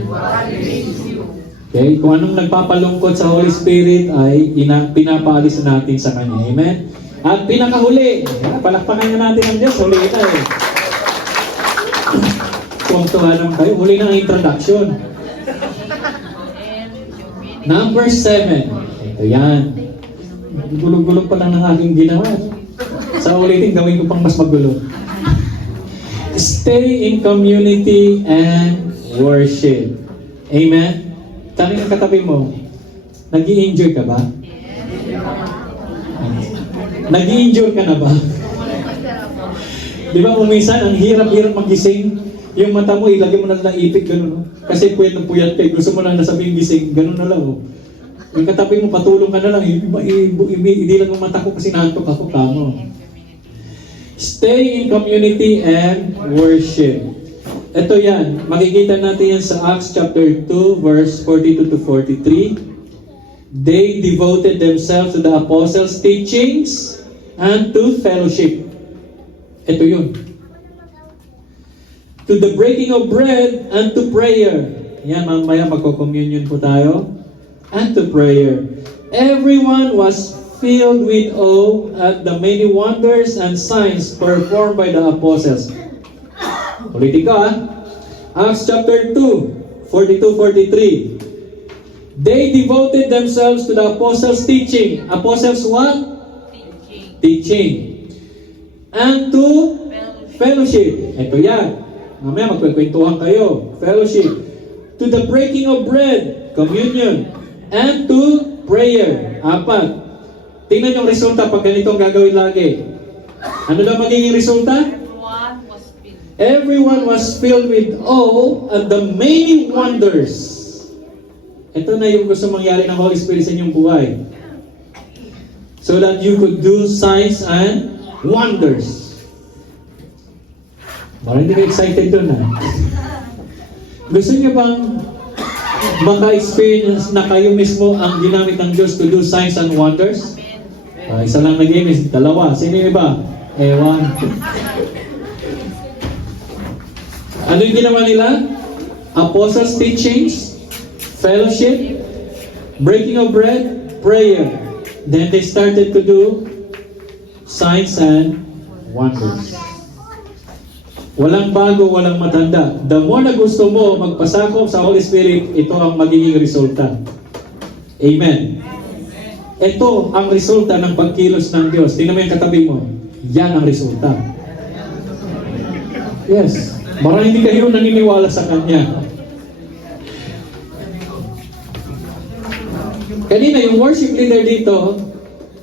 Okay, kung anong nagpapalungkot sa Holy Spirit ay pinapaalis natin sa Kanya. Amen? At pinakahuli, palakpakan na natin ang Diyos, huli ito eh. Tuwang-tuwa naman kayo, huli na ang introduction. Number 7. Ito yan. Gulong-gulong pa lang ng aking ginawa. Sa ulitin, gawin ko pang mas magulo. Stay in community and worship. Amen? Tanong ang katabi mo, nag-i-enjoy ka ba? Nag-i-enjoy ka na ba? Di ba kung minsan, ang hirap-hirap magising, yung mata mo, ilagay mo na lang ipit, gano'n. No? Kasi puyat na puyat ka, gusto mo lang nasabing gising, gano'n na lang. Oh. Yung katabi mo, patulong ka na lang, hindi lang ang mata ko kasi nahantok ako, kamo. Stay in community and worship. Ito yan, makikita natin yan sa Acts chapter 2, verse 42 to 43. They devoted themselves to the apostles' teachings and to fellowship. Ito yun. To the breaking of bread and to prayer. Yan, mamaya magko-communion po tayo. And to prayer. Everyone was filled with awe at the many wonders and signs performed by the apostles. Ulitin ko Acts chapter 2, 42-43. They devoted themselves to the apostles' teaching. Apostles what? teaching. And to fellowship. Ito yan. Mamaya magkwekwentuhan kayo. Fellowship. To the breaking of bread. Communion. And to prayer. 4. Tingnan yung resulta pag ganitong gagawin lagi. Ano daw magiging resulta? Everyone was filled with awe at the many wonders. Ito na yung gusto mangyari ng Holy Spirit sa inyong buhay. So that you could do signs and wonders. Parang hindi ka excited doon ha? Gusto niyo bang maka-experience na kayo mismo ang ginamit ng Diyos to do signs and wonders? Isa lang nag-inis, 2. Sino yung iba? Ewan. Ano yung ginawa nila? Apostles' teachings, fellowship, breaking of bread, prayer. Then they started to do signs and wonders. Walang bago, walang matanda. The more na gusto mo magpasakop sa Holy Spirit, ito ang magiging resulta. Amen. Ito ang resulta ng pagkilos ng Diyos. Tingnan mo yung katabi mo. Yan ang resulta. Yes. Marang hindi kayo naniniwala sa Kanya. Kanina, yung worship leader dito,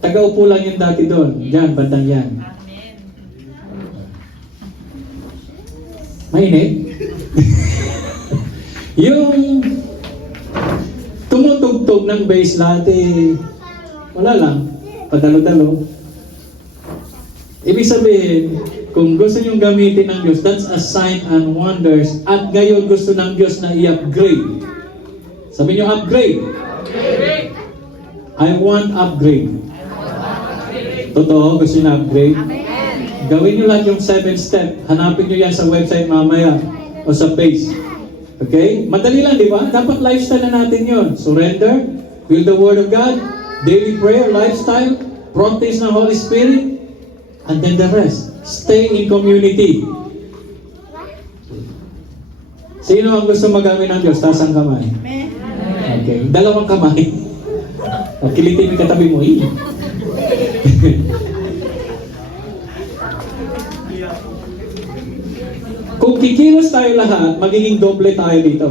taga-upo lang yung dati doon. Diyan, bandang yan. Mainit? Yung tumutugtog ng bass latte, wala lang. Padalo-dalo. Ibig sabihin, kung gusto niyong gamitin ng Diyos, that's a sign and wonders. At ngayon gusto ng Diyos na i-upgrade. Sabi niyo, upgrade. I want upgrade. Totoo, gusto niyo na upgrade? Gawin niyo lang yung 7-step. Hanapin niyo yan sa website mamaya o sa page. Okay? Madali lang, di ba? Dapat lifestyle na natin yon. Surrender, feel the Word of God, daily prayer, lifestyle, practice ng Holy Spirit, and then the rest. Stay in community. Sino ang gusto magamit ng Diyos? Taas ang kamay. Okay. 2 kamay. Kilitin yung katabi mo. Kung kikilos tayo lahat, magiging doble tayo dito.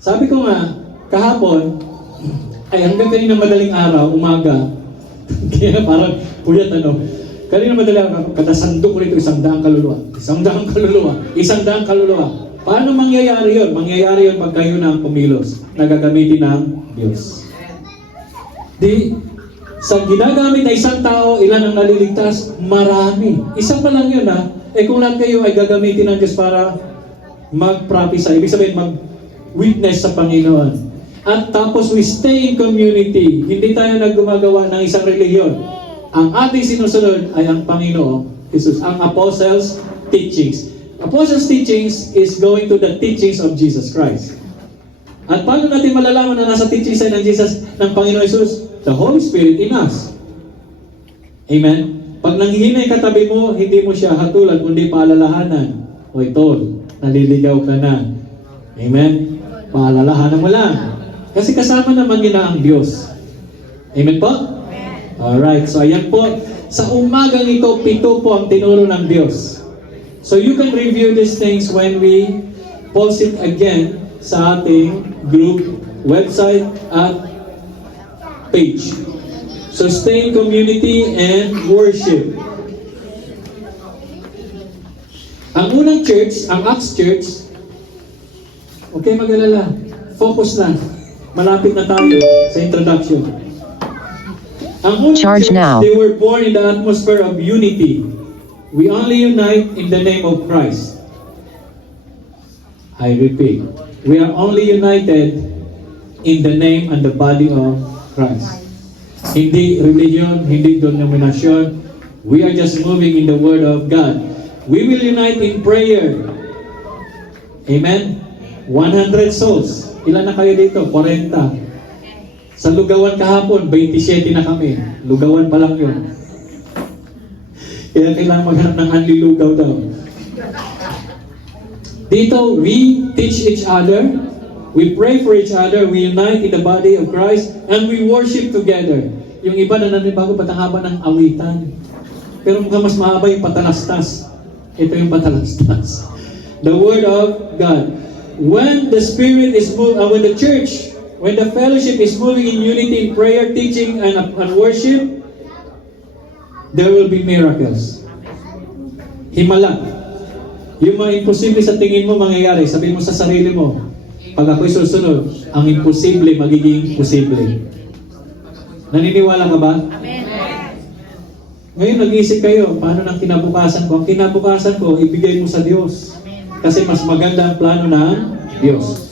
Sabi ko nga, kahapon, ay hanggang kanina madaling araw, umaga, kaya parang puyat kanina madaling araw, katasandok ko rito 100 kaluluwa. 100 kaluluwa. 100 kaluluwa. Paano mangyayari yun? Mangyayari yun pag kayo na ang pumilos, nagagamitin ng Diyos. Sa ginagamit na isang tao, ilan ang naliligtas? Marami. Isa pa lang yun kung lahat kayo ay gagamitin ng Diyos para mag-prophesy, ibig sabihin mag-witness sa Panginoon. At tapos we stay in community. Hindi tayo naggumagawa ng isang relihiyon. Ang ating sinusunod ay ang Panginoon Jesus. Ang Apostles' teachings. Apostles' teachings is going to the teachings of Jesus Christ. At paano natin malalaman na nasa teachings ng Jesus ng Panginoon Jesus? The Holy Spirit in us. Amen? Pag nanghihinay katabi mo, hindi mo siya hatulan, kundi paalalahanan. Hoy tol, naliligaw ka na. Amen? Paalalahanan mo lang. Kasi kasama naman nila ang Diyos. Amen po? Alright, so ayan po. Sa umagang ito, 7 po ang tinuro ng Diyos. So you can review these things when we post it again sa ating group, website, at page. So stay in community and worship. Ang unang church, ang Acts Church, okay mag-alala, focus lang. Malapit na tayo sa introduction. Ang unang Charge church, now. they were born in the atmosphere of unity. We only unite in the name of Christ. I repeat, we are only united in the name and the body of Christ. Hindi religion, hindi denominasyon. We are just moving in the Word of God. We will unite in prayer. Amen? 100 souls. Ilan na kayo dito? 40. Sa Lugawan kahapon, 27 na kami. Lugawan pa lang yun. Kaya kailangan maghanap ng anlilugaw daw. Dito, we teach each other. We pray for each other, we unite in the body of Christ, and we worship together. Yung iba na nanibago patangaba ng awitan. Pero mukhang mas mahaba yung patalastas. Ito yung patalastas. The Word of God. When the Spirit is when the church, when the fellowship is moving in unity in prayer, teaching, and worship, there will be miracles. Himala. Yung mga imposible sa tingin mo mangyayari, sabihin mo sa sarili mo, pag ako'y susunod, ang imposible magiging posible. Naniniwala ka ba? Amen. Ngayon nag-iisip kayo, paano ng kinabukasan ko? Ang kinabukasan ko, ibigay mo sa Diyos. Kasi mas maganda ang plano ng Diyos.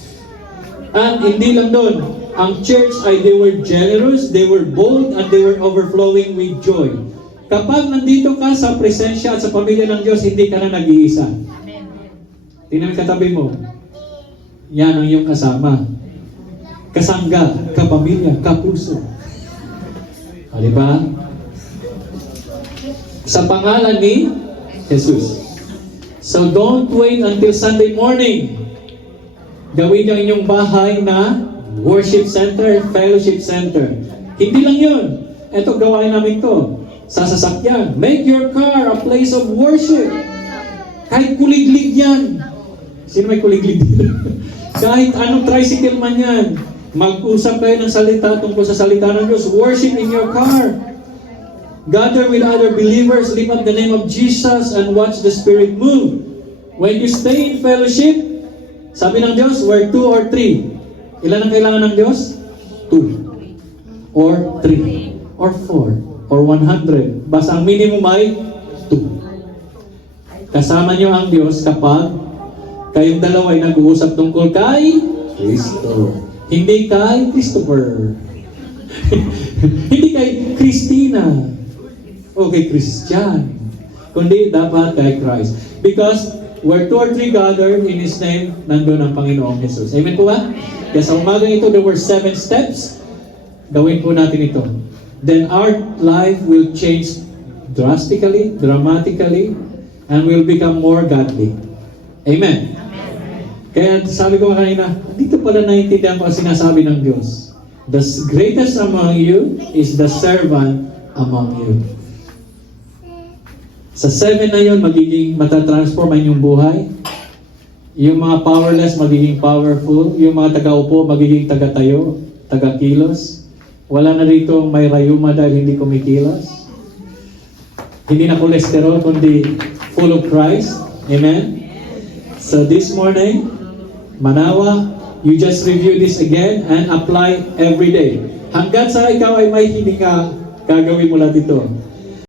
At hindi lang doon, ang church ay they were generous, they were bold, and they were overflowing with joy. Kapag nandito ka sa presensya at sa pamilya ng Diyos, hindi ka na nag-iisa. Tingnan katabi mo. Yan ang iyong kasama. Kasangga, kapamilya, kapuso. Diba? Sa pangalan ni Jesus. So don't wait until Sunday morning. Gawin niyo inyong bahay na worship center, fellowship center. Hindi lang yun. Ito, gawain namin to. Sa sasakyan. Make your car a place of worship. Kahit kuliglig yan. Sino may kuliglig dito? Kahit anong tricycle man yan. Mag-usap kayo ng salita tungkol sa salita ng Diyos. Worship in your car. Gather with other believers, lift up the name of Jesus, and watch the Spirit move. When you stay in fellowship, sabi ng Diyos, where 2 or 3. Ilan ang kailangan ng Diyos? 2. Or 3. Or 4. Or 100. Basta ang minimum ay 2. Kasama niyo ang Diyos kapag kayong dalawa ay nag-uusap tungkol kay Kristo. Hindi kay Christopher. Hindi kay Christina. O kay Christian. Kundi dapat kay Christ. Because where 2 or 3 gathered in His name, nandun ang Panginoong Jesus. Amen po ba? Kaya sa umagang ito, there were 7 steps. Gawin po natin ito. Then our life will change drastically, dramatically, and will become more godly. Amen. Kaya sabi ko kanina, dito pala naiintindihan ko ang sinasabi ng Diyos. The greatest among you is the servant among you. Sa 7 na yun, magiging matatransform ang inyong buhay. Yung mga powerless, magiging powerful. Yung mga taga-upo, magiging taga-tayo, taga-kilos. Wala na rito may rayuma dahil hindi kumikilos. Hindi na cholesterol, kundi full of Christ. Amen? So this morning, Manawa, you just review this again and apply every day. Hanggat sa ikaw ay may hininga, gagawin mo lang dito.